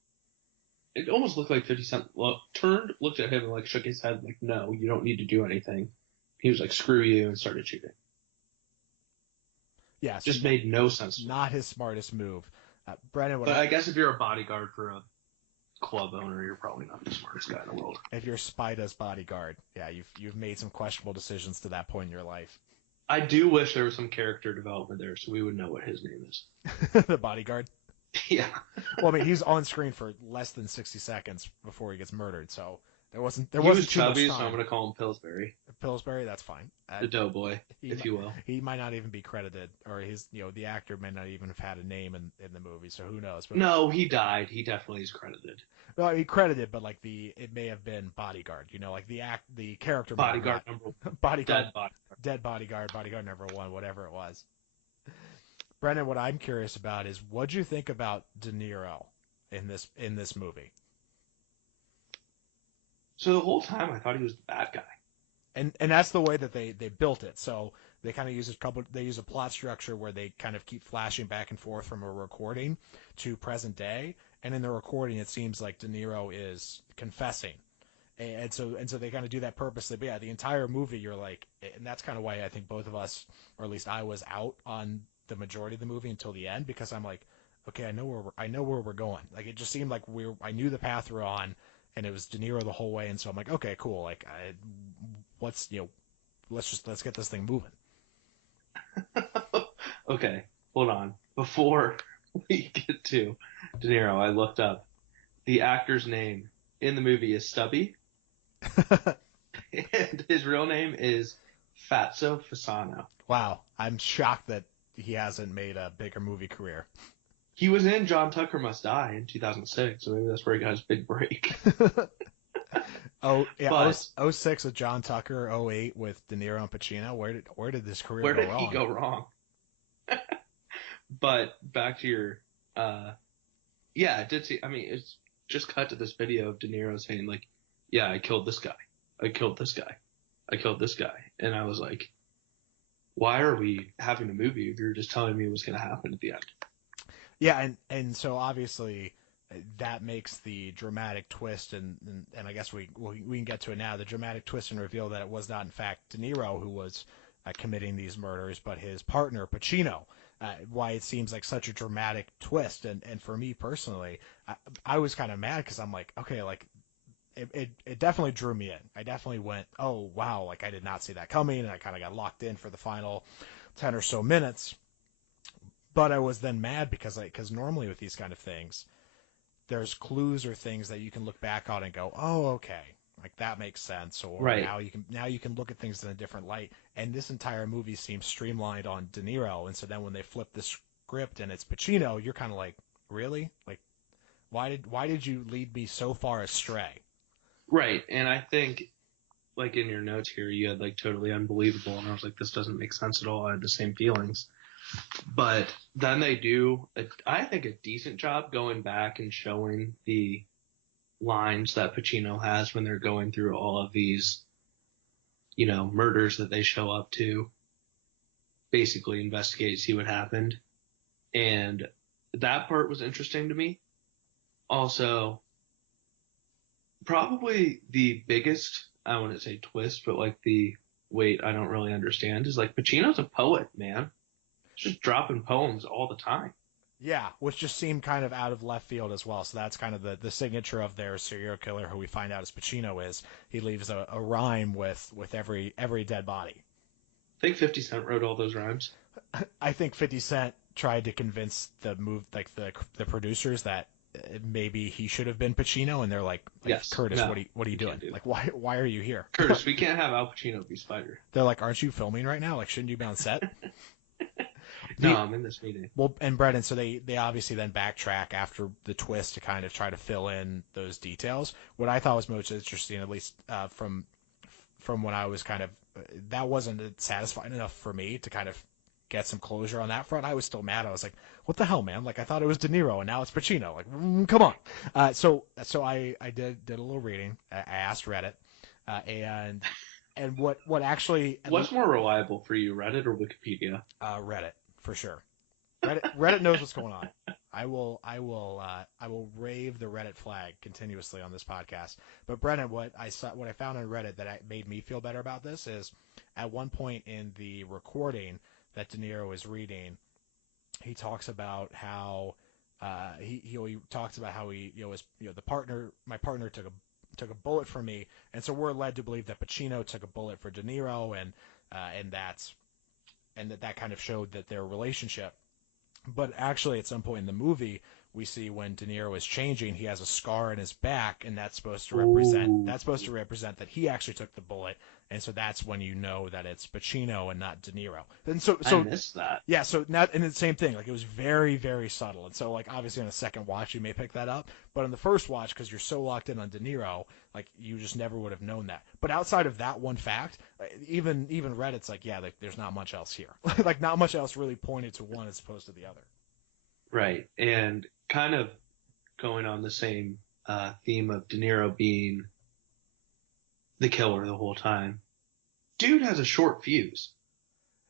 It almost looked like 50 Cent turned, looked at him, and like shook his head, like, "No, you don't need to do anything." He was like, "Screw you," and started shooting. Yeah, so just made no sense. Not his smartest move, Brennan. But I guess if you're a bodyguard for a club owner, you're probably not the smartest guy in the world. If you're Spida's bodyguard, yeah, you've made some questionable decisions to that point in your life. I do wish there was some character development there, so we would know what his name is. The bodyguard. Yeah. Well, I mean, he's on screen for less than 60 seconds before he gets murdered, so There wasn't He too was much chubby, so time. I'm going to call him Pillsbury. Pillsbury, that's fine. The doughboy, if you will. He might not even be credited, or the actor may not even have had a name in the movie, so who knows? But No, he died. He definitely is credited. well, he credited, but like it may have been bodyguard, like the character Bodyguard may have number one. bodyguard, Dead bodyguard. dead bodyguard number one, whatever it was. Brendan, what I'm curious about is what'd you think about De Niro in this movie? So the whole time I thought he was the bad guy. And that's the way that they built it. So they kind of use a plot structure where they kind of keep flashing back and forth from a recording to present day, and in the recording it seems like De Niro is confessing. And so they kind of do that purposely. But yeah, the entire movie you're like, and that's kind of why I think both of us, or at least I, was out on the majority of the movie until the end, because I'm like, okay, I know where we're going. Like it just seemed like I knew the path we're on, and it was De Niro the whole way, and so I'm like, okay, cool. Like let's get this thing moving. Okay, hold on. Before we get to De Niro, I looked up the actor's name in the movie is Stubby, and his real name is Fatso Fasano. Wow, I'm shocked that he hasn't made a bigger movie career. He was in John Tucker Must Die in 2006, so maybe that's where he got his big break. Oh yeah, But 06 with John Tucker, 08 with De Niro and Pacino. Where did this career where go did wrong? he go wrong? But back to your, yeah, I did see. I mean, it's just cut to this video of De Niro saying like, "Yeah, I killed this guy. I killed this guy. I killed this guy," and I was like, "Why are we having a movie if you're just telling me what's going to happen at the end?" Yeah, and so obviously that makes the dramatic twist, and I guess we can get to it now. The dramatic twist and reveal that it was not in fact De Niro who was committing these murders, but his partner Pacino. Why it seems like such a dramatic twist, and for me personally, I was kind of mad because I'm like, okay, like it definitely drew me in. I definitely went, oh wow, like I did not see that coming, and I kind of got locked in for the final 10 or so minutes. But I was then mad because normally with these kind of things, there's clues or things that you can look back on and go, oh, okay, like that makes sense, or Right. now you can look at things in a different light. And this entire movie seems streamlined on De Niro, and so then when they flip the script and it's Pacino, you're kind of like, really? Like, why did you lead me so far astray? Right, and I think like in your notes here, you had like totally unbelievable, and I was like, this doesn't make sense at all. I had the same feelings. But then they do, I think, a decent job going back and showing the lines that Pacino has when they're going through all of these, murders that they show up to, basically investigate, see what happened. And that part was interesting to me. Also, probably the biggest, I wouldn't say twist, but like the wait, I don't really understand, is like Pacino's a poet, man. Just dropping poems all the time. Yeah, which just seemed kind of out of left field as well. So that's kind of the signature of their serial killer, who we find out is Pacino. Is he leaves a rhyme with every dead body. I think 50 Cent wrote all those rhymes. I think 50 Cent tried to convince the producers that maybe he should have been Pacino, and they're like Yes, Curtis, no, what are you doing? can't do Like, why are you here? Curtis, we can't have Al Pacino be Spider. They're like, aren't you filming right now? Like, shouldn't you be on set? No, I'm in this meeting. Well, and Brendan, so they obviously then backtrack after the twist to kind of try to fill in those details. What I thought was most interesting, at least from when I was kind of, that wasn't satisfying enough for me to kind of get some closure on that front. I was still mad. I was like, what the hell, man? Like, I thought it was De Niro, and now it's Pacino. Like, come on. So I did a little reading. I asked Reddit, and what actually... What's more reliable for you, Reddit or Wikipedia? Reddit. For sure. Reddit knows what's going on. I will rave the Reddit flag continuously on this podcast. But Brennan, what I found on Reddit that made me feel better about this is at one point in the recording that De Niro is reading, he talks about how he talks about how my partner took a bullet for me, and so we're led to believe that Pacino took a bullet for De Niro, and that kind of showed that their relationship. But actually, at some point in the movie, we see when De Niro is changing, he has a scar in his back, and that's supposed to represent that he actually took the bullet, and so that's when you know that it's Pacino and not De Niro. And I missed that. yeah, so not and it's the same thing. Like it was very, very subtle, and so like obviously on the second watch you may pick that up, but on the first watch because you're so locked in on De Niro, like you just never would have known that. But outside of that one fact, even Reddit's like, yeah, like there's not much else here. Like not much else really pointed to one as opposed to the other. Right. And kind of going on the same theme of De Niro being the killer the whole time. Dude has a short fuse.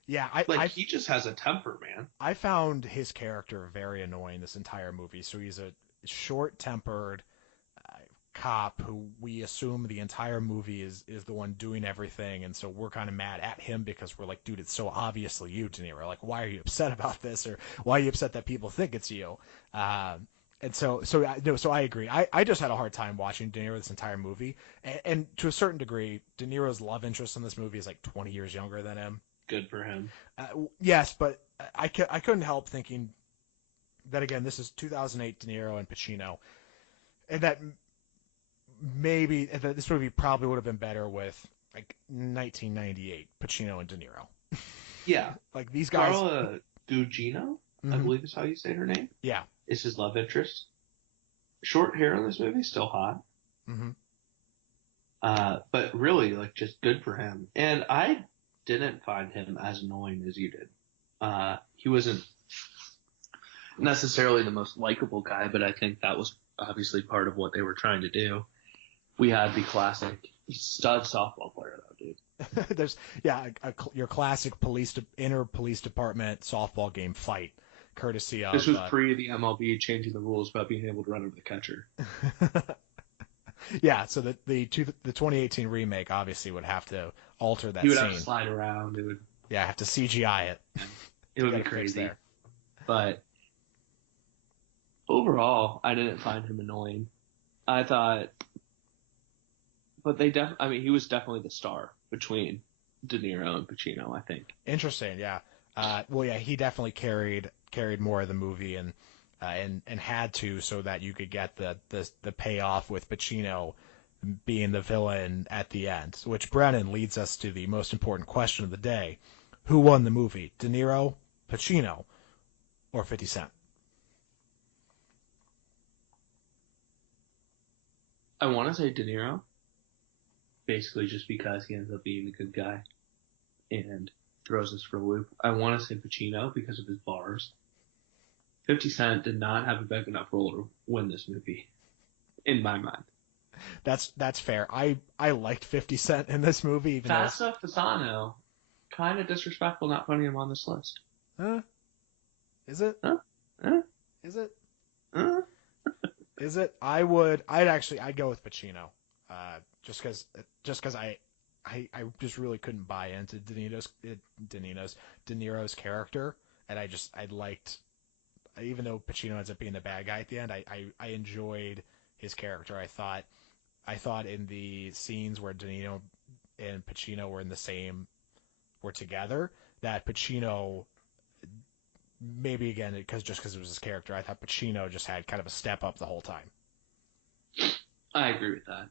Yeah, he just has a temper, man. I found his character very annoying this entire movie. So he's a short-tempered cop who we assume the entire movie is the one doing everything, and so we're kind of mad at him because we're like, dude, it's so obviously you, De Niro. Like, why are you upset about this, or why are you upset that people think it's you? And so I agree. I just had a hard time watching De Niro this entire movie, and to a certain degree, De Niro's love interest in this movie is like 20 years younger than him. Good for him. Yes, but I couldn't help thinking that again, this is 2008 De Niro and Pacino, and that maybe this movie probably would have been better with like 1998 Pacino and De Niro. Yeah, like these guys. Carla Gugino, I believe is how you say her name. Yeah, is his love interest. Short hair in this movie, still hot. Mm-hmm. But really, like, just good for him. And I didn't find him as annoying as you did. He wasn't necessarily the most likable guy, but I think that was obviously part of what they were trying to do. We had the classic stud softball player, though, dude. There's your classic inner police department softball game fight, courtesy of. This was pre the MLB changing the rules about being able to run over the catcher. Yeah, so the 2018 remake obviously would have to alter that. He would scene. have to slide around. It would. Yeah, have to CGI it. It would be crazy. But overall, I didn't find him annoying. I thought, but he was definitely the star between De Niro and Pacino, I think. Interesting, yeah. Well, yeah, he definitely carried more of the movie and had to, so that you could get the payoff with Pacino being the villain at the end. Which, Brennan, leads us to the most important question of the day: who won the movie, De Niro, Pacino, or 50 Cent? I want to say De Niro, basically just because he ends up being the good guy and throws us for a loop. I want to say Pacino because of his bars. 50 Cent did not have a big enough role to win this movie, in my mind. That's fair. I liked 50 Cent in this movie. Even Fassa Fasano, kind of disrespectful not putting him on this list. Is it? Is it? Is it? I'd go with Pacino, just because I just really couldn't buy into De Niro's character, and I liked, even though Pacino ends up being the bad guy at the end, I enjoyed his character. I thought in the scenes where De Niro and Pacino were together, that Pacino, maybe again because it was his character, I thought Pacino just had kind of a step up the whole time. I agree with that.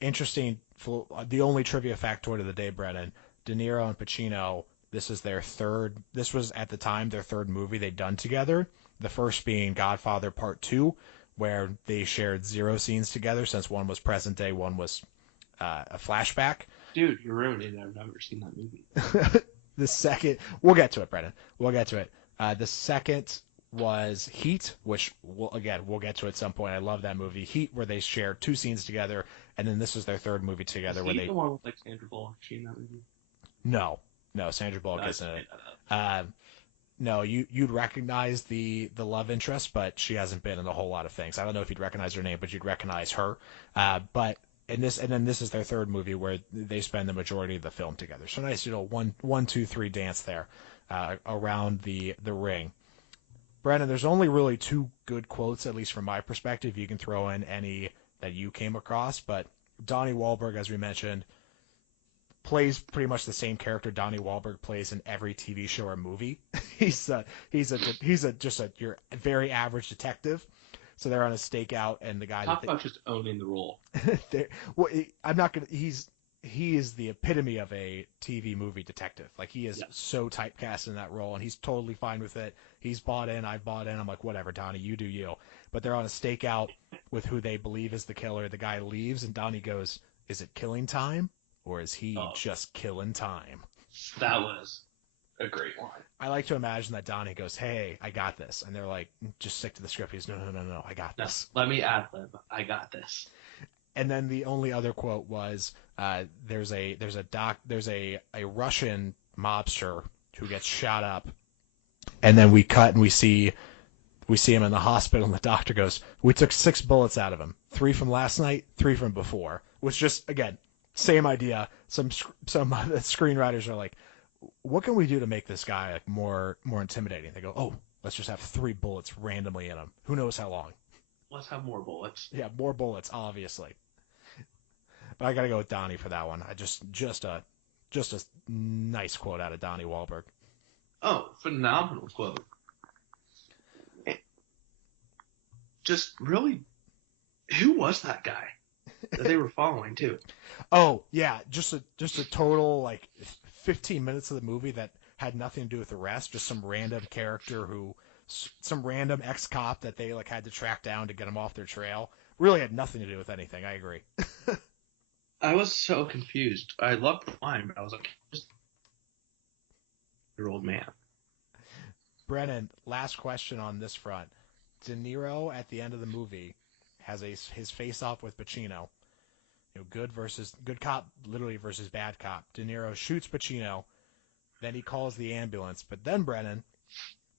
Interesting. The only trivia factoid of the day, Brennan: De Niro and Pacino. This was at the time their third movie they'd done together. The first being Godfather Part 2, where they shared 0 scenes together, since one was present day, one was a flashback. Dude, you're ruining it. I've never seen that movie. The second, we'll get to it, Brennan. We'll get to it. The second was Heat, which we'll get to at some point. I love that movie, Heat, where they share 2 scenes together, and then this was their third movie together. Is where Heat the one with like Sandra Bullock? She in that movie? No, Sandra Bullock isn't it. No, you'd recognize the love interest, but she hasn't been in a whole lot of things. I don't know if you'd recognize her name, but you'd recognize her. But this is their third movie where they spend the majority of the film together. So nice, 1, 2, 3 dance there around the ring. Brandon, there's only really 2 good quotes, at least from my perspective. You can throw in any that you came across, but Donnie Wahlberg, as we mentioned, plays pretty much the same character Donnie Wahlberg plays in every TV show or movie. He's your very average detective. So they're on a stakeout, and the guy Talk about just owning the role. well, I'm not gonna. He is the epitome of a TV movie detective. Like, he is so typecast in that role, and he's totally fine with it. He's bought in. I've bought in. I'm like, whatever, Donnie, you do you. But they're on a stakeout with who they believe is the killer. The guy leaves, and Donnie goes, "Is it killing time, or is he just killing time?" That was a great line. I like to imagine that Donnie goes, "Hey, I got this," and they're like, "Just stick to the script." He's, "No, I got this." Let me ad lib. I got this. And then the only other quote was, "There's a Russian mobster who gets shot up," and then we cut and we see him in the hospital, and the doctor goes, "We took 6 bullets out of him, 3 from last night, 3 from before," which just, again, same idea. Some screenwriters are like, what can we do to make this guy like more intimidating? They go, "Oh, let's just have 3 bullets randomly in him. Who knows how long? Let's have more bullets." Yeah, more bullets, obviously. But I gotta go with Donnie for that one. I just a nice quote out of Donnie Wahlberg. Oh, phenomenal quote. Just really, who was that guy that they were following too? Oh yeah, just a total like 15 minutes of the movie that had nothing to do with the rest. Just some random character some random ex-cop that they like had to track down to get him off their trail. Really had nothing to do with anything. I agree. I was so confused. I loved the line, but I was like, just your old man. Brennan, last question on this front. De Niro at the end of the movie has his face-off with Pacino. Good cop, literally, versus bad cop. De Niro shoots Pacino, then he calls the ambulance. But then, Brennan,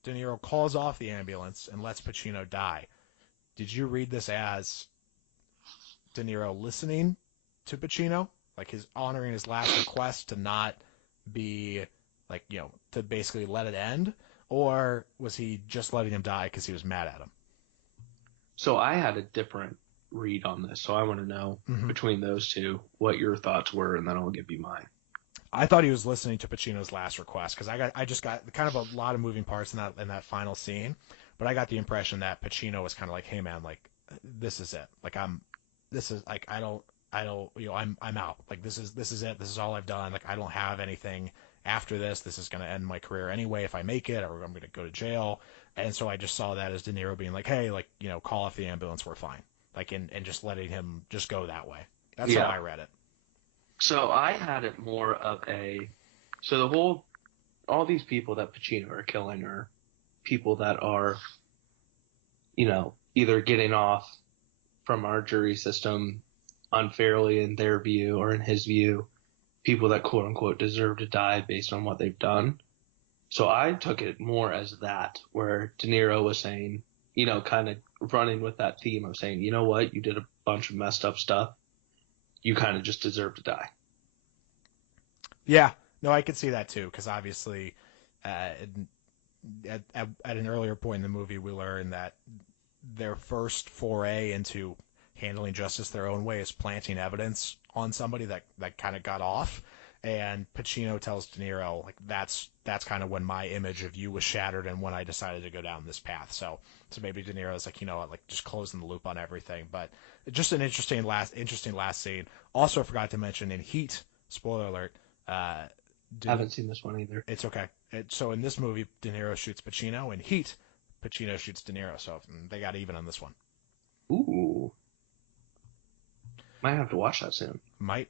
De Niro calls off the ambulance and lets Pacino die. Did you read this as De Niro listening to Pacino, like his honoring his last request to not be like, to basically let it end, or was he just letting him die because he was mad at him? So I had a different read on this, so I want to know between those two what your thoughts were, and then I'll give you mine. I thought he was listening to Pacino's last request because I just got kind of a lot of moving parts in that final scene, but I got the impression that Pacino was kind of like, "Hey man, like this is it. Like I'm out. Like this is it. This is all I've done. Like I don't have anything after this. This is going to end my career anyway if I make it, or I'm going to go to jail." And so I just saw that as De Niro being like, "Hey, like, call off the ambulance. We're fine." Like, and just letting him just go that way. That's how I read it. So I had it more of all these people that Pacino are killing are people that are, either getting off from our jury system unfairly in their view or in his view, people that quote unquote deserve to die based on what they've done. So I took it more as that, where De Niro was saying, kind of running with that theme of saying, you know what, you did a bunch of messed up stuff. You kind of just deserve to die. Yeah, no, I could see that too, because obviously at an earlier point in the movie, we learn that their first foray into handling justice their own way is planting evidence on somebody that kind of got off. And Pacino tells De Niro, like, that's kind of when my image of you was shattered and when I decided to go down this path. So maybe De Niro's like, like just closing the loop on everything. But just an interesting last scene. Also, I forgot to mention in Heat, spoiler alert. I haven't seen this one either. It's okay. So in this movie, De Niro shoots Pacino. In Heat, Pacino shoots De Niro. So they got even on this one. Ooh. Might have to watch that soon. Might.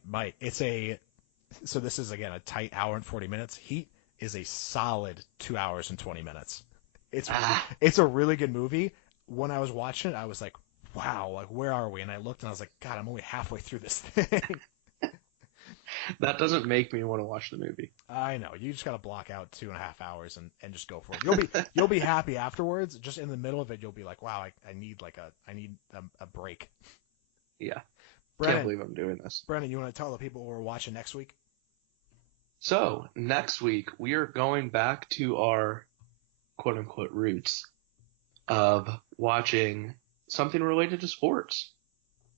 So this is, again, a tight hour and 40 minutes. Heat is a solid 2 hours and 20 minutes. It's a really good movie. When I was watching it, I was like, wow, like, where are we? And I looked and I was like, God, I'm only halfway through this thing. That doesn't make me want to watch the movie. I know. You just got to block out 2.5 hours and just go for it. You'll be happy afterwards. Just in the middle of it, you'll be like, wow, I need a break. Yeah. Brennan, can't believe I'm doing this. Brennan, you want to tell the people what we're watching next week? So, next week, we are going back to our quote-unquote roots of watching something related to sports.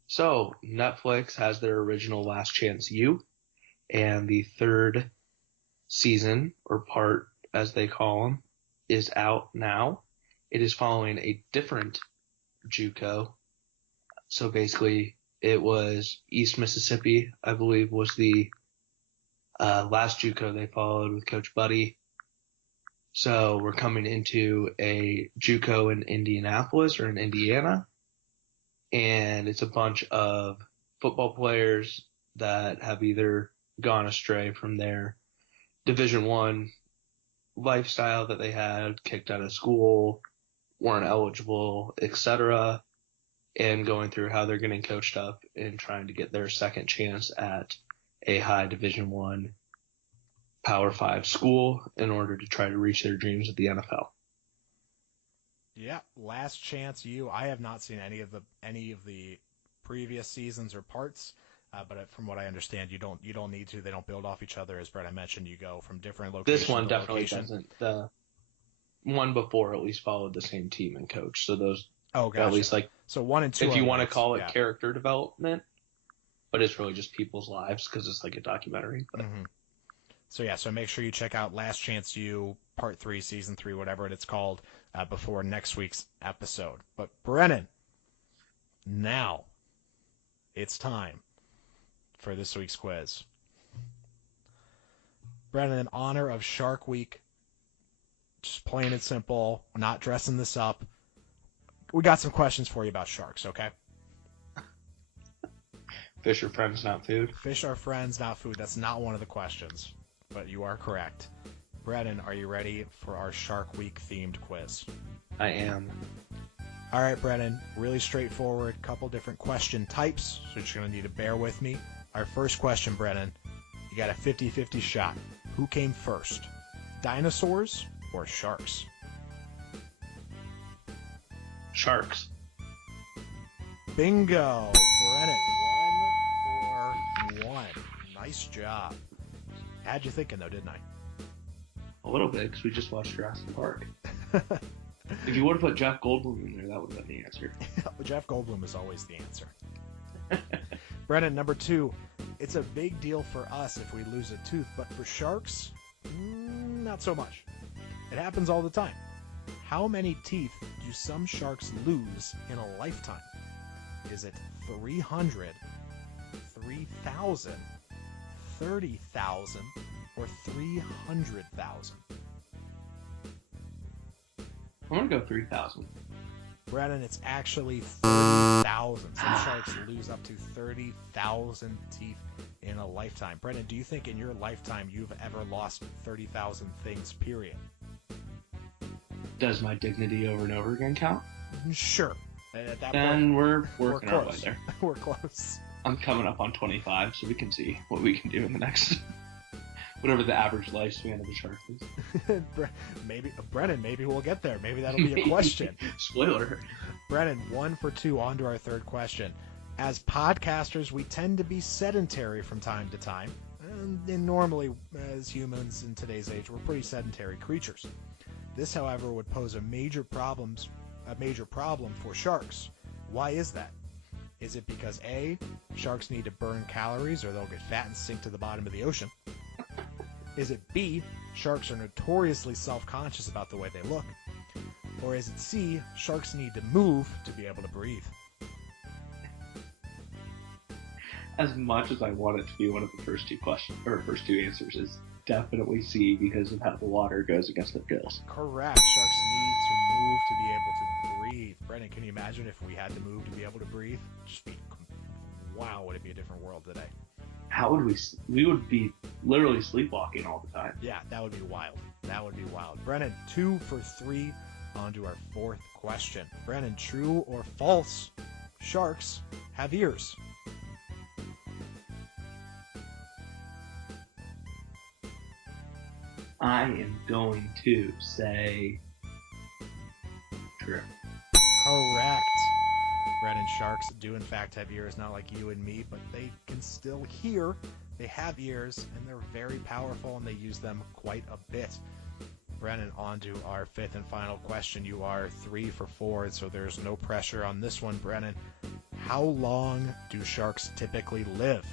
So, Netflix has their original Last Chance U, and the 3rd season, or part as they call them, is out now. It is following a different JUCO. So basically, it was East Mississippi, I believe, was the last JUCO they followed with Coach Buddy. So we're coming into a JUCO in Indianapolis or in Indiana, and it's a bunch of football players that have either gone astray from their Division I lifestyle that they had, kicked out of school, weren't eligible, etc., and going through how they're getting coached up and trying to get their second chance at a high Division I Power 5 school in order to try to reach their dreams at the NFL. Yeah, Last Chance U. I have not seen any of the previous seasons or parts, but from what I understand, you don't need to. They don't build off each other, as Brett mentioned. You go from different locations. This one to definitely location. doesn't. The one before at least followed the same team and coach. So those gotcha. At least like so 1 and 2. if you want to call it character development, but it's really just people's lives because it's like a documentary. But. Mm-hmm. So make sure you check out Last Chance U Part 3, Season 3, whatever it's called, before next week's episode. But Brennan, now it's time for this week's quiz. Brennan, in honor of Shark Week, just plain and simple, not dressing this up, we got some questions for you about sharks, okay? Fish are friends, not food. Fish are friends, not food. That's not one of the questions, but you are correct. Brennan, are you ready for our Shark Week themed quiz? I am. All right, Brennan, really straightforward, couple different question types, so you're just going to need to bear with me. Our first question, Brennan, you got a 50-50 shot. Who came first, dinosaurs or sharks? Sharks. Bingo! Brennan, 1 for 1. Nice job. Had you thinking, though, didn't I? A little bit, because we just watched Jurassic Park. If you would have put Jeff Goldblum in there, that would have been the answer. Jeff Goldblum is always the answer. Brennan, number 2. It's a big deal for us if we lose a tooth, but for sharks, not so much. It happens all the time. How many teeth do some sharks lose in a lifetime? Is it 300, 3,000, 30,000, or 300,000? I'm going to go 3,000. Brennan, it's actually 30,000. Some sharks lose up to 30,000 teeth in a lifetime. Brennan, do you think in your lifetime you've ever lost 30,000 things, period? Does my dignity over and over again count? Sure. At that then point, we're working our way there. We're close. I'm coming up on 25, so we can see what we can do in the next... whatever the average lifespan of a shark is. Brennan, maybe we'll get there. Maybe that'll be a question. Spoiler. Brennan, 1 for 2, on to our third question. As podcasters, we tend to be sedentary from time to time. And normally, as humans in today's age, we're pretty sedentary creatures. This, however, would pose a major problem for sharks. Why is that? Is it because A, sharks need to burn calories or they'll get fat and sink to the bottom of the ocean? Is it B, sharks are notoriously self-conscious about the way they look? Or is it C, sharks need to move to be able to breathe? As much as I want it to be one of the first two questions, or first two answers, is definitely C because of how the water goes against their gills. Correct. Sharks need to move to be able to breathe. Brennan, can you imagine if we had to move to be able to breathe? Wow, would it be a different world today? How would we would be literally sleepwalking all the time. Yeah, that would be wild. That would be wild. Brennan, 2 for 3, on to our fourth question. Brennan, true or false? Sharks have ears. I am going to say true. Correct. Brennan, sharks do in fact have ears, not like you and me, but they can still hear. They have ears, and they're very powerful, and they use them quite a bit. Brennan, on to our fifth and final question. You are 3 for 4, so there's no pressure on this one, Brennan. How long do sharks typically live?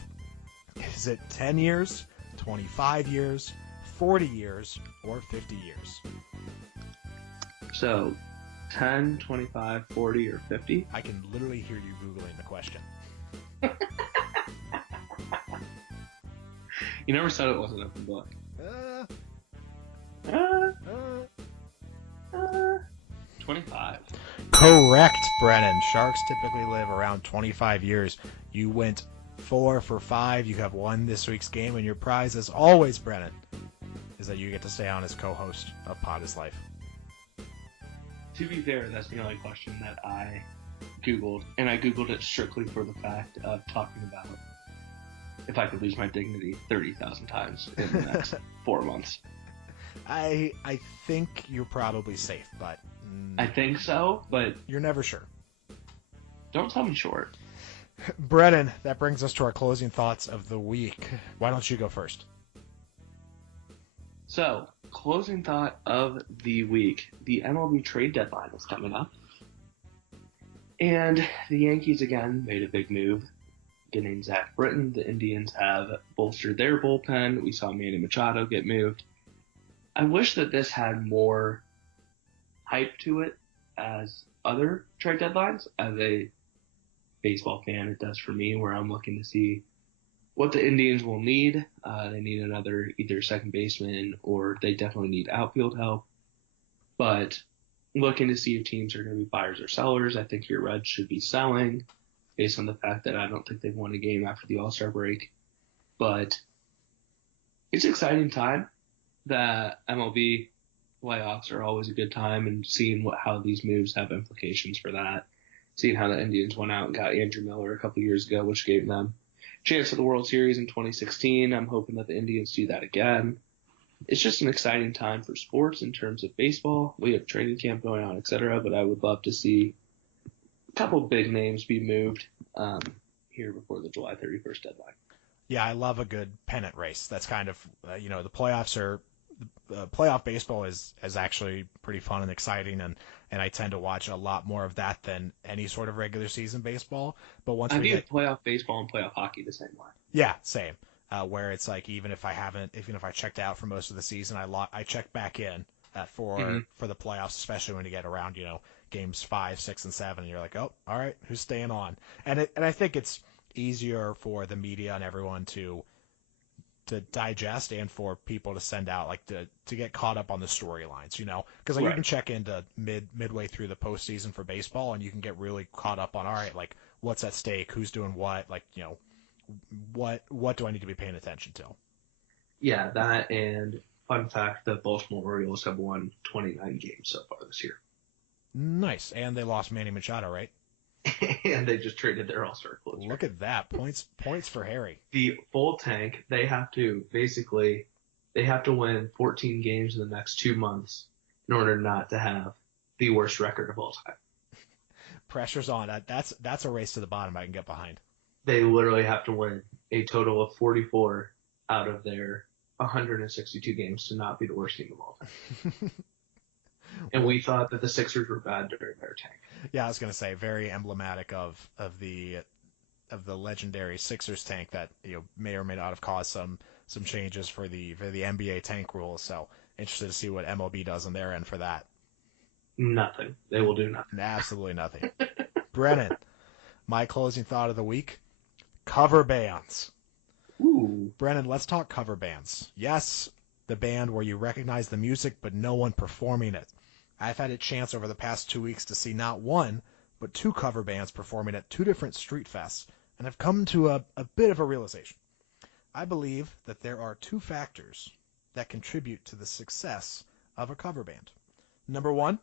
Is it 10 years, 25 years, 40 years, or 50 years? So, 10, 25, 40, or 50? I can literally hear you Googling the question. You never said it was an open book. Uh, 25. Correct, Brennan. Sharks typically live around 25 years. You went 4 for 5. You have won this week's game, and your prize, as always, Brennan, is that you get to stay on as co-host of Pod is Life. To be fair, that's the only question that I Googled, and I Googled it strictly for the fact of talking about if I could lose my dignity 30,000 times in the next 4 months. I think you're probably safe, but I think so, but you're never sure. don't tell me short. Brennan, that brings us to our closing thoughts of the week. Why don't you go first? So, closing thought of the week. The MLB trade deadline is coming up. And the Yankees again made a big move, getting Zach Britton. The Indians have bolstered their bullpen. We saw Manny Machado get moved. I wish that this had more hype to it as other trade deadlines. As a baseball fan, it does for me, where I'm looking to see what the Indians will need. They need another either second baseman, or they definitely need outfield help. But looking to see if teams are going to be buyers or sellers. I think your Reds should be selling, based on the fact that I don't think they've won a game after the All-Star break. But it's an exciting time. The MLB playoffs are always a good time, and seeing how these moves have implications for that. Seeing how the Indians went out and got Andrew Miller a couple years ago, which gave them a chance at the World Series in 2016. I'm hoping that the Indians do that again. It's just an exciting time for sports in terms of baseball. We have training camp going on, etc. But I would love to see a couple big names be moved here before the July 31st deadline. Yeah, I love a good pennant race. That's kind of, the playoffs are playoff baseball is actually pretty fun and exciting, and I tend to watch a lot more of that than any sort of regular season baseball. But once I we view get playoff baseball and playoff hockey the same way. yeah, same. Where it's like even if I checked out for most of the season, I check back in for the playoffs, especially when you get around games 5, 6, and 7, and you're like, oh, all right, who's staying on? And I think it's easier for the media and everyone to digest, and for people to send out, like to get caught up on the storylines, because like, Right. you can check into midway through the postseason for baseball, and you can get really caught up on, all right, like what's at stake, who's doing what, like what do I need to be paying attention to? Yeah, that, and fun fact, the Baltimore Orioles have won 29 games so far this year. Nice, and they lost Manny Machado, right? And they just traded their all-star closer. Look at that, points for Harry. The full tank, they have to win 14 games in the next 2 months in order not to have the worst record of all time. Pressure's on. That's a race to the bottom I can get behind. They literally have to win a total of 44 out of their 162 games to not be the worst team of all time. And we thought that the Sixers were bad during their tank. Yeah, I was gonna say, very emblematic of the legendary Sixers tank that may or may not have caused some changes for the NBA tank rules. So interested to see what MLB does on their end for that. Nothing. They will do nothing. Absolutely nothing. Brennan, my closing thought of the week: cover bands. Ooh. Brennan, let's talk cover bands. Yes, the band where you recognize the music but no one performing it. I've had a chance over the past 2 weeks to see not one, but 2 cover bands performing at 2 different street fests, and I've come to a bit of a realization. I believe that there are 2 factors that contribute to the success of a cover band. Number 1,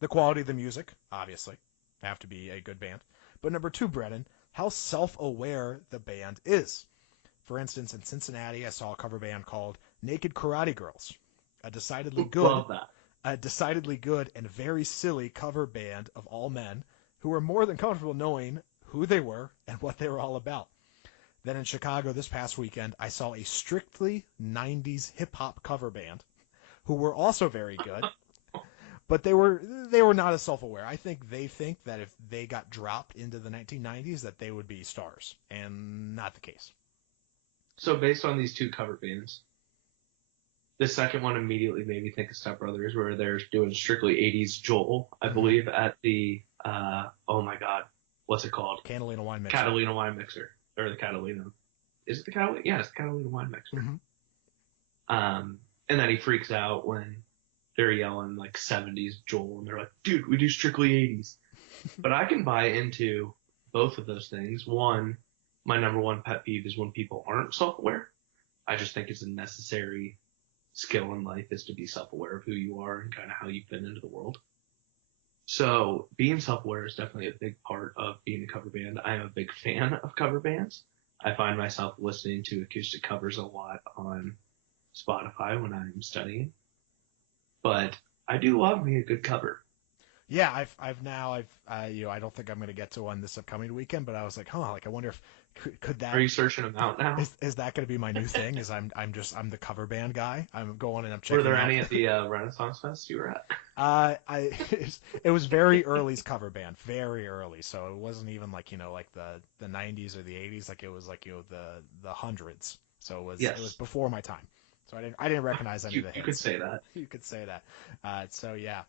the quality of the music, obviously. Have to be a good band. But number 2, Brennan, how self-aware the band is. For instance, in Cincinnati, I saw a cover band called Naked Karate Girls. A decidedly Love that. And very silly cover band of all men who were more than comfortable knowing who they were and what they were all about. Then in Chicago this past weekend, I saw a strictly 90s hip-hop cover band who were also very good, but they were not as self-aware. I think they think that if they got dropped into the 1990s that they would be stars, and not the case. So based on these 2 cover bands, The second one immediately made me think of Step Brothers, where they're doing strictly 80s Joel, I believe, at the, oh my God, what's it called? Catalina wine mixer. Catalina wine mixer. Or the Catalina. Is it the Catalina? Yeah, it's the Catalina wine mixer. And then he freaks out when they're yelling like 70s Joel, and they're like, dude, we do strictly 80s. But I can buy into both of those things. One, my number one pet peeve is when people aren't self-aware. I just think it's a necessary skill in life is to be self-aware of who you are and kind of how you fit into the world. So being self-aware is definitely a big part of being a cover band. I am a big fan of cover bands. I find myself listening to acoustic covers a lot on Spotify when I'm studying. But I do love me a good cover. Yeah, I've I don't think I'm going to get to one this upcoming weekend, but I was like, I wonder if could that. Are you searching them out now? Is that going to be my new thing? Is I'm the cover band guy. I'm going and I'm checking. Were there out. any at the Renaissance Fest you were at? It was very early's cover band, very early. So it wasn't even like like the 90s or the 80s. Like it was like the hundreds. So it was before my time. So I didn't recognize any of the hits. You could say that. You could say that. So yeah.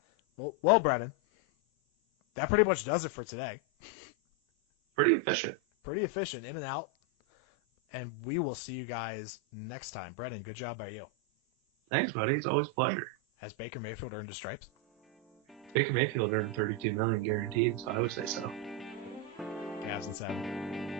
Well, Brennan, that pretty much does it for today. Pretty efficient. Pretty efficient, in and out. And we will see you guys next time. Brennan, good job by you. Thanks, buddy. It's always a pleasure. Has Baker Mayfield earned his stripes? Baker Mayfield earned $32 million guaranteed, so I would say so. Cavs and 7.